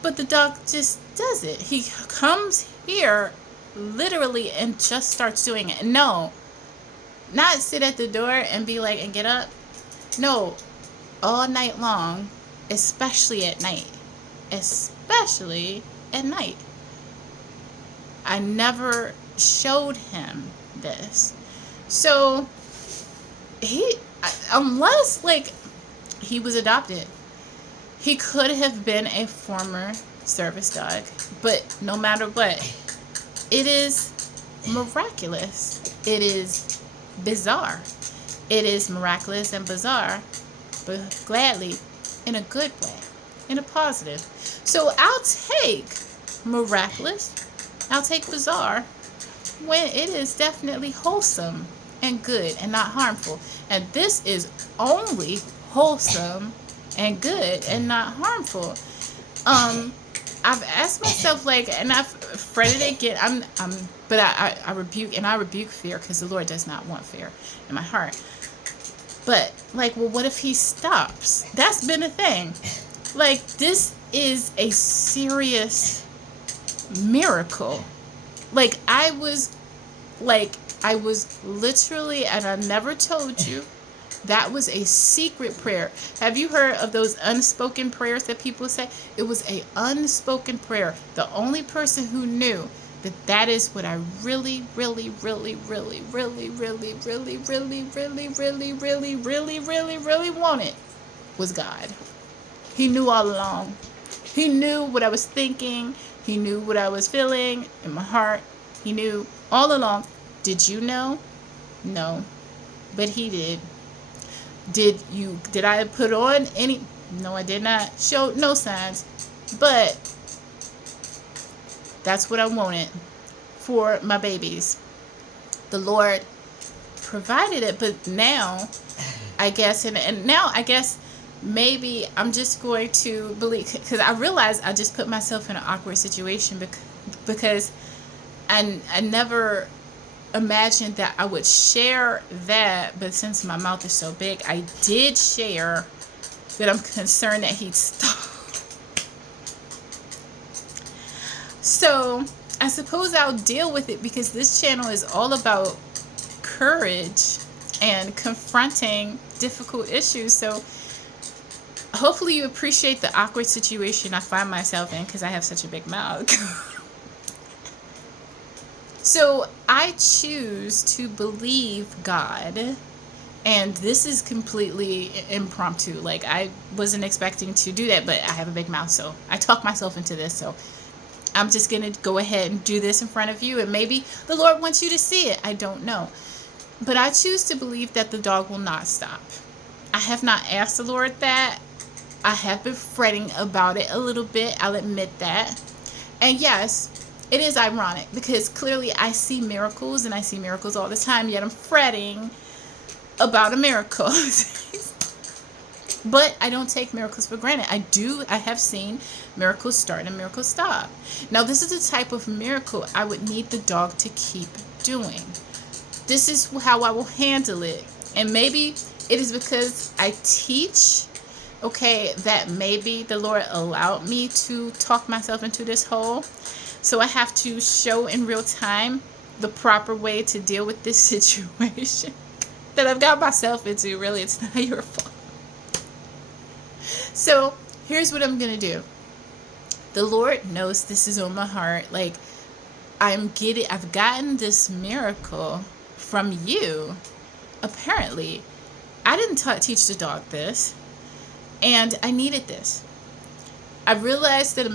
But the dog just does it. He comes here literally and just starts doing it. No, not sit at the door and be like, and get up. No, all night long, especially at night. Especially at night. I never showed him this. So unless like he was adopted, he could have been a former service dog. But no matter what, it is miraculous. It is bizarre. It is miraculous and bizarre, but gladly in a good way, in a positive. So I'll take miraculous, I'll take bizarre, when it is definitely wholesome and good and not harmful. And this is only wholesome and good and not harmful. I've asked myself, like, and I've fretted again. But I rebuke fear, because the Lord does not want fear in my heart. But like, well, what if he stops? That's been a thing. Like, this is a serious miracle. Like, I was literally, and I never told you, that was a secret prayer. Have you heard of those unspoken prayers that people say? It was a unspoken prayer. The only person who knew that is what I really wanted was God. He knew all along. He knew what I was thinking. He knew what I was feeling in my heart. He knew all along. Did you know? No. But he did. Did I put on any? No, I did not. Show no signs. But that's what I wanted for my babies. The Lord provided it, but now I guess, and now I guess maybe I'm just going to believe, because I realized I just put myself in an awkward situation because I never imagined that I would share that, but since my mouth is so big, I did share that I'm concerned that he'd stop. So I suppose I'll deal with it, because this channel is all about courage and confronting difficult issues. So hopefully you appreciate the awkward situation I find myself in, because I have such a big mouth. So I choose to believe God, and this is completely impromptu. Like, I wasn't expecting to do that, but I have a big mouth, so I talk myself into this. So I'm just going to go ahead and do this in front of you, and maybe the Lord wants you to see it. I don't know. But I choose to believe that the dog will not stop. I have not asked the Lord that. I have been fretting about it a little bit. I'll admit that. And yes, it is ironic, because clearly I see miracles, and I see miracles all the time, yet I'm fretting about a miracle. But I don't take miracles for granted. I have seen miracles start and miracles stop. Now, this is the type of miracle I would need the dog to keep doing. This is how I will handle it. And maybe it is because I teach, okay, that maybe the Lord allowed me to talk myself into this hole. So I have to show in real time the proper way to deal with this situation that I've got myself into. Really, it's not your fault. So here's what I'm going to do. The Lord knows this is on my heart. Like, I've gotten this miracle from you. Apparently, I didn't teach the dog this, and I needed this. I realized that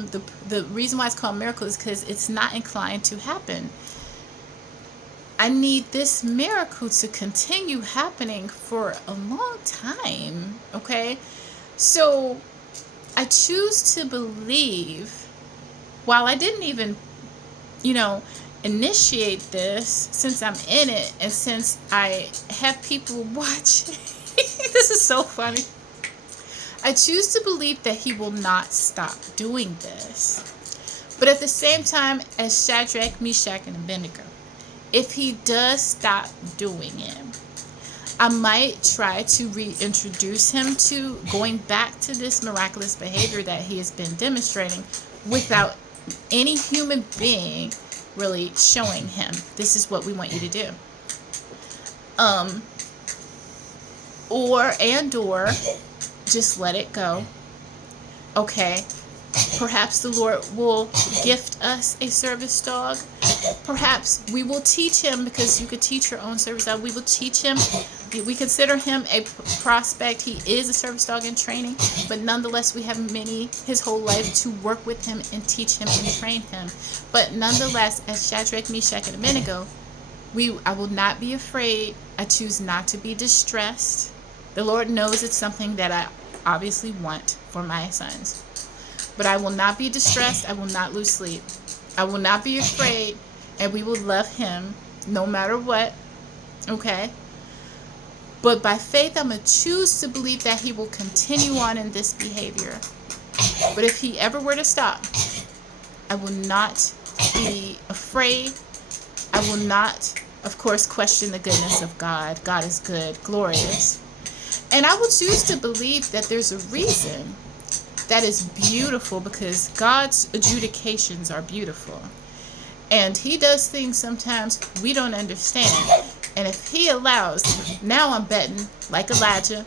the reason why it's called miracle is because it's not inclined to happen. I need this miracle to continue happening for a long time, okay? So I choose to believe, while I didn't even, initiate this, since I'm in it and since I have people watching. This is so funny. I choose to believe that he will not stop doing this. But at the same time, as Shadrach, Meshach, and Abednego, if he does stop doing it, I might try to reintroduce him to going back to this miraculous behavior that he has been demonstrating without any human being really showing him, this is what we want you to do. Or just let it go. Okay, perhaps the Lord will gift us a service dog. Perhaps we will teach him, because you could teach your own service dog. We will teach him. We consider him a prospect. He is a service dog in training, but nonetheless, we have his whole life to work with him and teach him and train him. But nonetheless, as Shadrach, Meshach, and Abednego, I will not be afraid. I choose not to be distressed. The Lord knows it's something that I obviously want for my sons. But I will not be distressed. I will not lose sleep. I will not be afraid. And we will love him no matter what. Okay? But by faith, I'm going to choose to believe that he will continue on in this behavior. But if he ever were to stop, I will not be afraid. I will not, of course, question the goodness of God. God is good, glorious. And I will choose to believe that there's a reason that is beautiful, because God's adjudications are beautiful. And he does things sometimes we don't understand. And if he allows, now I'm betting, like Elijah,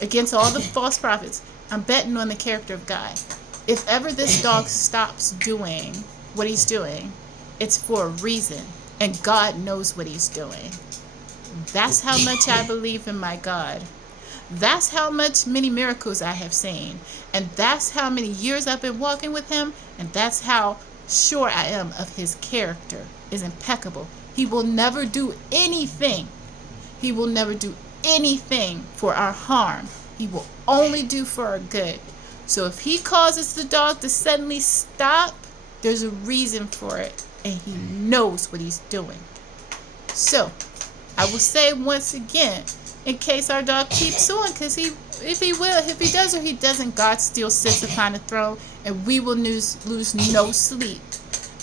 against all the false prophets, I'm betting on the character of God. If ever this dog stops doing what he's doing, it's for a reason. And God knows what he's doing. That's how much I believe in my God. That's how many miracles I have seen. And that's how many years I've been walking with him. And that's how sure I am of his character is impeccable. He will never do anything. He will never do anything for our harm. He will only do for our good. So if he causes the dog to suddenly stop, there's a reason for it. And he knows what he's doing. So I will say once again, in case our dog keeps on, because if he does or he doesn't, God still sits upon the throne, and we will lose no sleep.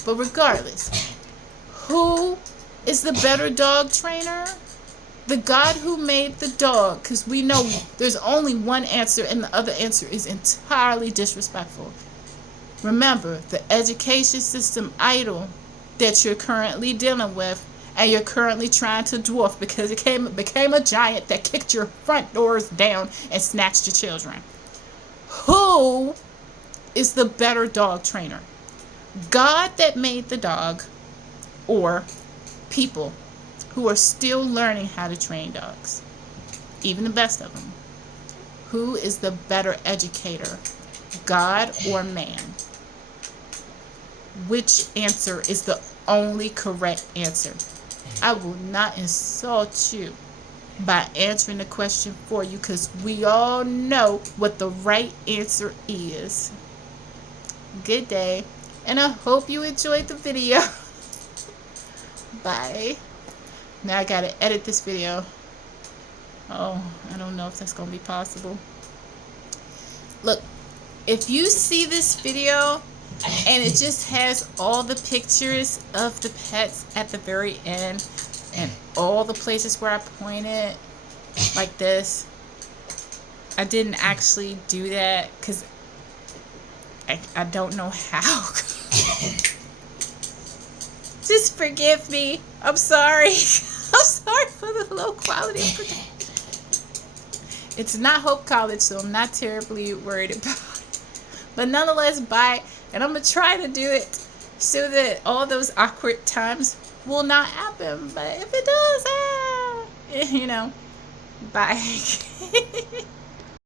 But regardless, who is the better dog trainer? The God who made the dog, because we know there's only one answer, and the other answer is entirely disrespectful. Remember, the education system idol that you're currently dealing with, and you're currently trying to dwarf because it became a giant that kicked your front doors down and snatched your children. Who is the better dog trainer? God that made the dog, or people who are still learning how to train dogs? Even the best of them. Who is the better educator? God or man? Which answer is the only correct answer? I will not insult you by answering the question for you, because we all know what the right answer is. Good day, and I hope you enjoyed the video. Bye. Now I gotta edit this video. Oh, I don't know if that's gonna be possible. Look, if you see this video and it just has all the pictures of the pets at the very end and all the places where I pointed like this, I didn't actually do that because I don't know how. Just forgive me. I'm sorry. I'm sorry for the low quality of production. It's not Hope College, so I'm not terribly worried about it. But nonetheless, bye. And I'm going to try to do it so that all those awkward times will not happen. But if it does, bye.